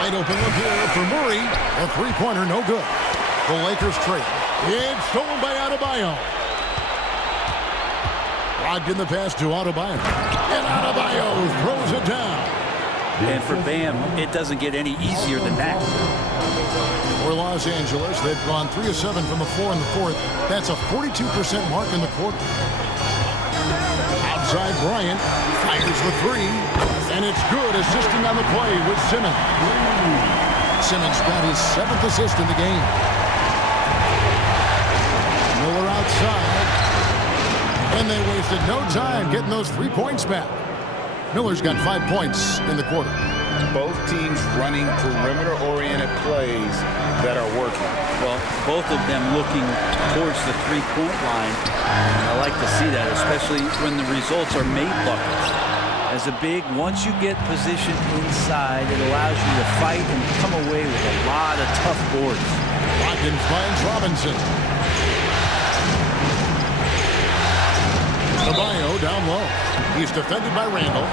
Wide open look here for Murray. A three-pointer, no good. The Lakers trail. It's stolen by Adebayo. Brogdon the pass to Adebayo. And Adebayo throws it down. And for Bam, it doesn't get any easier than that. For Los Angeles, they've gone 3 of 7 from the floor in the fourth. That's a 42% mark in the quarter. Outside Bryant fires the three, and it's good, assisting on the play with Simmons. Simmons got his 7th assist in the game. Miller outside, and they wasted no time getting those 3 points back. Miller's got 5 points in the quarter. Both teams running perimeter-oriented plays that are working. Well, both of them looking towards the three-point line. I like to see that, especially when the results are made buckets. As a big, once you get positioned inside, it allows you to fight and come away with a lot of tough boards. Brogdon finds Robinson. Adebayo down low. He's defended by Randall.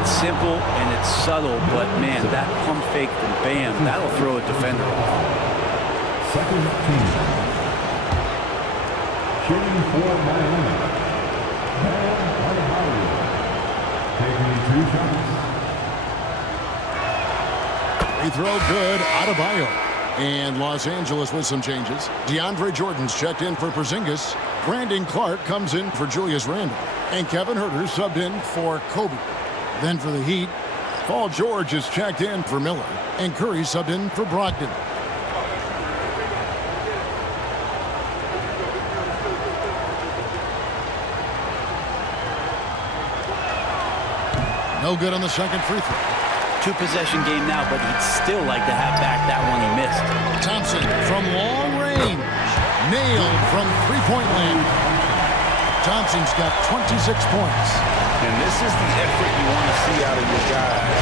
It's simple and it's subtle, but man, that pump fake from Bam, that'll throw a defender off. Second team. Shooting for Miami. Bam Adebayo. Taking 2 shots. Free throw good. Adebayo. And Los Angeles with some changes. DeAndre Jordan's checked in for Porzingis. Brandon Clark comes in for Julius Randle. And Kevin Huerter subbed in for Kobe. Then for the Heat, Paul George is checked in for Miller. And Curry subbed in for Brogdon. No good on the second free throw. 2-possession game now, but he'd still like to have back that one he missed. Thompson from long range. Nailed from three-point land. Thompson's got 26 points. And this is the effort you want to see out of your guys,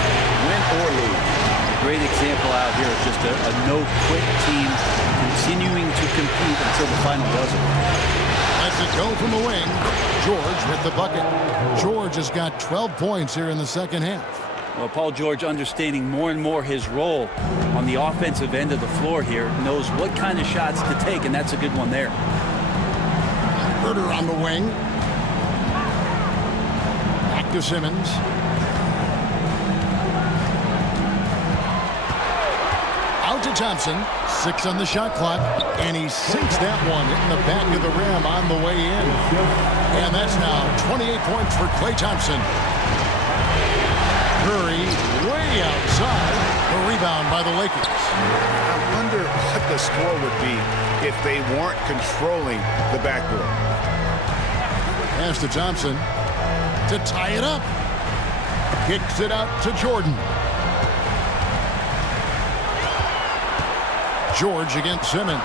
win or lose. A great example out here of just a no-quit team continuing to compete until the final buzzer. Lets it go from the wing. George with the bucket. George has got 12 points here in the second half. Well, Paul George, understanding more and more his role on the offensive end of the floor here, knows what kind of shots to take, and that's a good one there. Huerter on the wing. Back to Simmons. Out to Thompson. 6 on the shot clock, and he sinks that one in the back of the rim on the way in. And that's now 28 points for Klay Thompson. Curry way outside. A rebound by the Lakers. I wonder what the score would be if they weren't controlling the backboard. Pass to Thompson to tie it up. Kicks it out to Jordan. George against Simmons.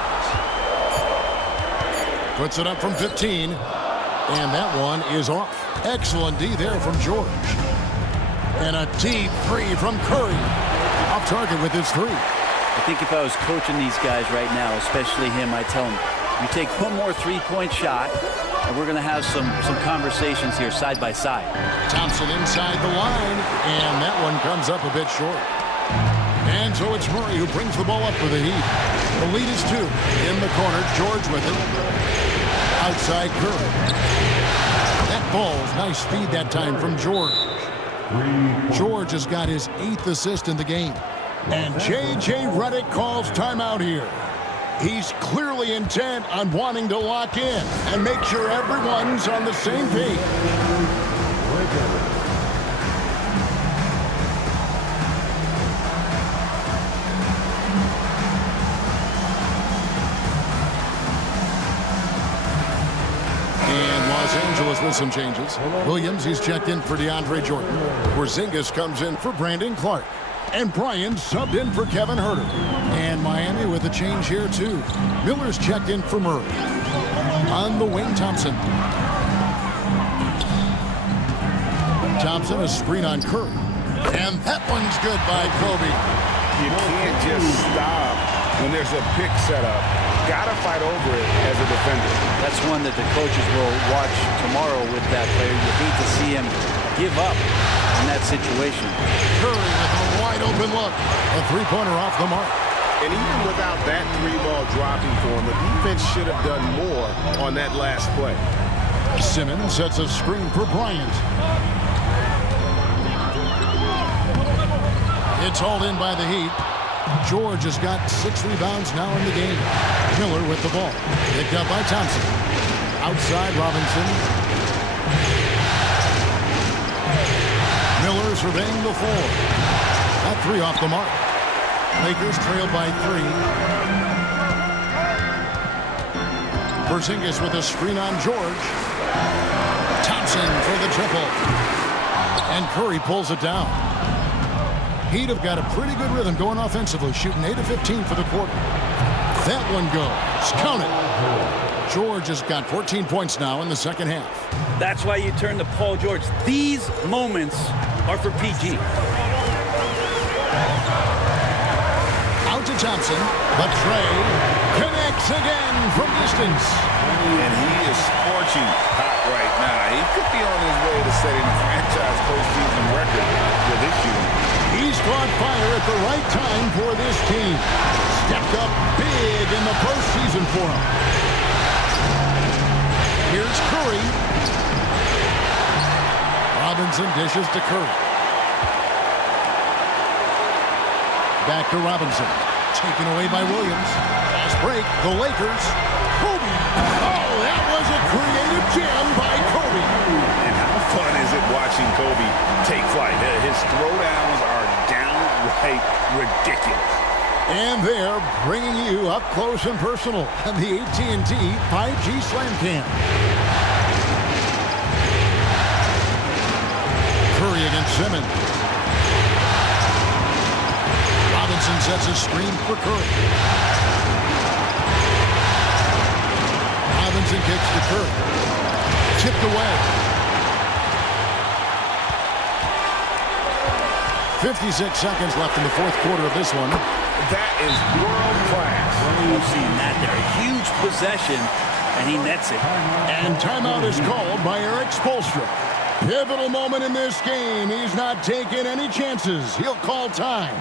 Puts it up from 15. And that one is off. Excellent D there from George. And a deep three from Curry. Off target with his 3. I think if I was coaching these guys right now, especially him, I'd tell him, you take one more three-point shot, and we're going to have some conversations here side by side. Thompson inside the line, and that one comes up a bit short. And so it's Murray who brings the ball up for the Heat. The lead is 2. In the corner, George with it. Outside Curry. That ball's nice feed that time from George. George has got his 8th assist in the game. And J.J. Redick calls timeout here. He's clearly intent on wanting to lock in and make sure everyone's on the same page. Angeles with some changes. Williams, he's checked in for DeAndre Jordan. Porzingis comes in for Brandon Clark. And Bryant subbed in for Kevin Huerter. And Miami with a change here, too. Miller's checked in for Murray. On the wing, Thompson. Thompson, a screen on Curry. And that one's good by Kobe. You can't just stop when there's a pick set up. Gotta fight over it as a defender. That's one that the coaches will watch tomorrow with that player. You hate to see him give up in that situation. Curry with a wide open look. A three-pointer off the mark. And even without that three-ball dropping for him, the defense should have done more on that last play. Simmons sets a screen for Bryant. It's hauled in by the Heat. George has got 6 rebounds now in the game. Miller with the ball. Picked up by Thompson. Outside Robinson. Miller surveying the floor. That 3 off the mark. Lakers trailed by 3. Porzingis with a screen on George. Thompson for the triple. And Curry pulls it down. Heat have got a pretty good rhythm going offensively, shooting 8 of 15 for the quarter. That one goes. Count it. George has got 14 points now in the second half. That's why you turn to Paul George. These moments are for PG. Out to Thompson, but Trey connects again from distance. And he is scorching hot right now. He could be on his way to setting a franchise postseason record with his shooting. He's caught fire at the right time for this team. Stepped up big in the postseason for him. Here's Curry. Robinson dishes to Curry. Back to Robinson. Taken away by Williams. Fast break. The Lakers. Kobe. Oh, that was a creative jam by Kobe. And how fun is it watching Kobe take flight? His throwdowns are downright ridiculous. And they're bringing you up close and personal on the AT&T 5G Slam Cam. Curry against Simmons. Robinson sets a screen for Curry. Robinson kicks to Curry. Tipped away. 56 seconds left in the fourth quarter of this one. That is world class. We've seen that there. A huge possession, and he nets it. And timeout is called by Eric Spoelstra. Pivotal moment in this game. He's not taking any chances. He'll call time.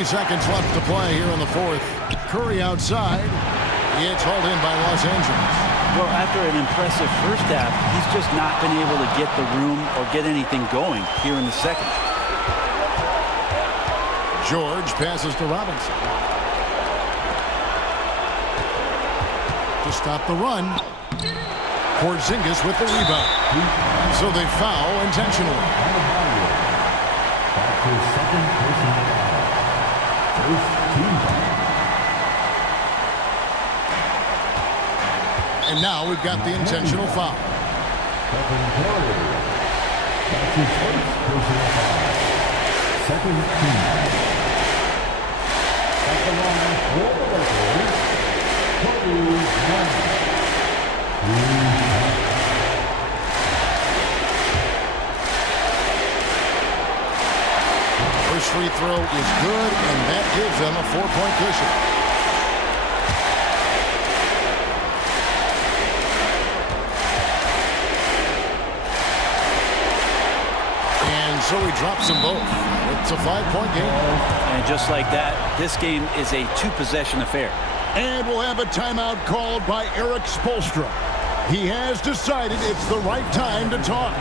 Seconds left to play here in the fourth. Curry outside. It's hauled in by Los Angeles. Well, after an impressive first half, he's just not been able to get the room or get anything going here in the second. George passes to Robinson. To stop the run. Porzingis with the rebound. So they foul intentionally. Back to second person. And now we've got the intentional foul. That's his first personal foul. Second team. At the line for the Lakers, Kobe Bryant. First free throw is good, and that gives them a 4-point cushion. So he drops them both. It's a 5-point game. And just like that, this game is a 2-possession affair. And we'll have a timeout called by Eric Spoelstra. He has decided it's the right time to talk.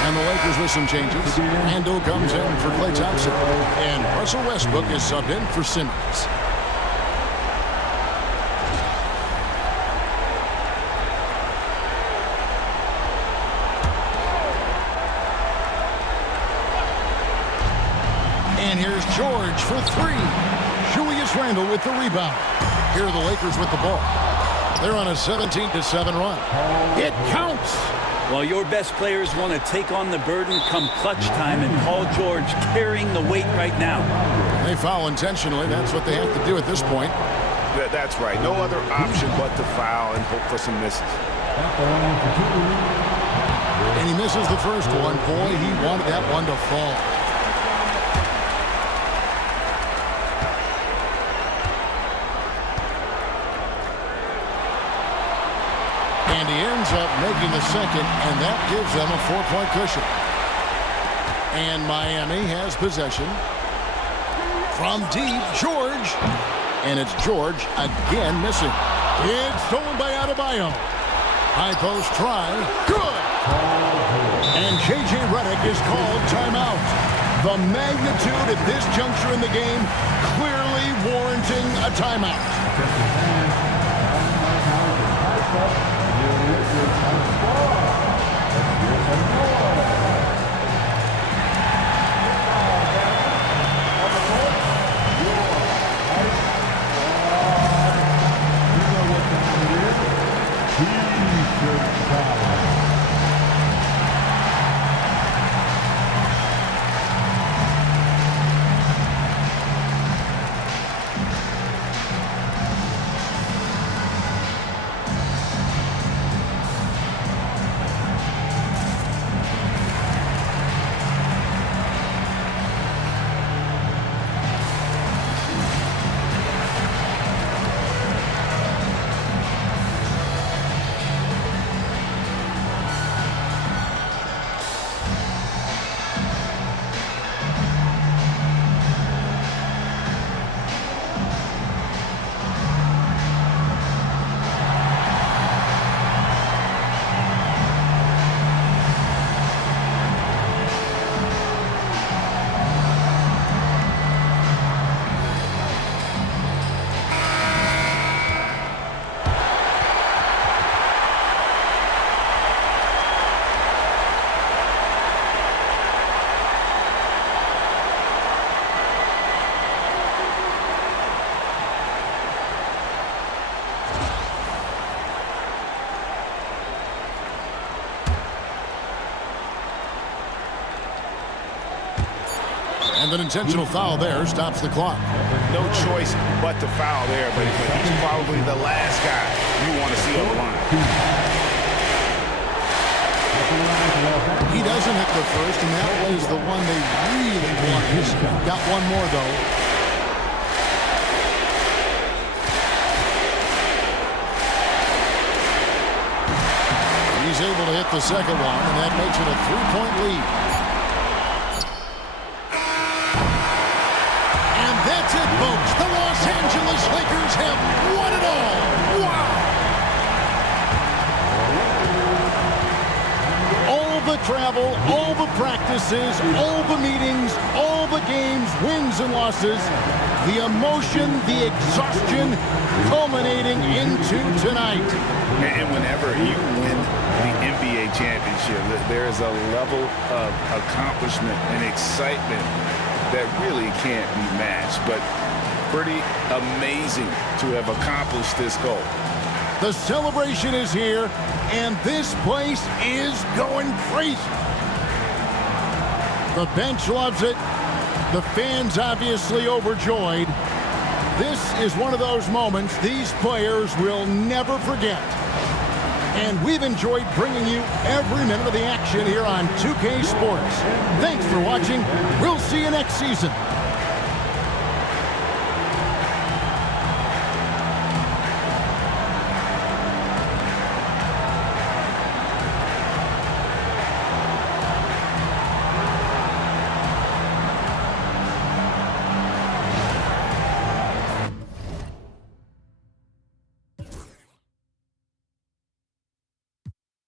And the Lakers with some changes. Randall comes in for Klay Thompson. And Russell Westbrook is subbed in for Simmons. And here's George for 3. Julius Randle with the rebound. Here are the Lakers with the ball. They're on a 17-7 run. It counts. Well, your best players want to take on the burden come clutch time, and Paul George carrying the weight right now. They foul intentionally. That's what they have to do at this point. That's right. No other option but to foul and hope for some misses. And he misses the first one. Boy, he wanted that one to fall. And he ends up making the second, and that gives them a 4-point cushion. And Miami has possession. From deep, George. And it's George again missing. It's stolen by Adebayo. High post try. Good. And J.J. Redick is called timeout. The magnitude at this juncture in the game clearly warranting a timeout. And an intentional foul there stops the clock. No choice but to foul there, but he's probably the last guy you want to see on the line. He doesn't hit the first, and that was the one they really wanted. He's got one more, though. He's able to hit the second one, and that makes it a 3-point lead. That's it, folks. The Los Angeles Lakers have won it all. Wow! All the travel, all the practices, all the meetings, all the games, wins and losses, the emotion, the exhaustion, culminating into tonight. And whenever you win the NBA championship, there is a level of accomplishment and excitement that really can't be matched, but pretty amazing to have accomplished this goal. The celebration is here, and this place is going crazy. The bench loves it. The fans obviously overjoyed. This is one of those moments these players will never forget. And we've enjoyed bringing you every minute of the action here on 2K Sports. Thanks for watching. We'll see you next season.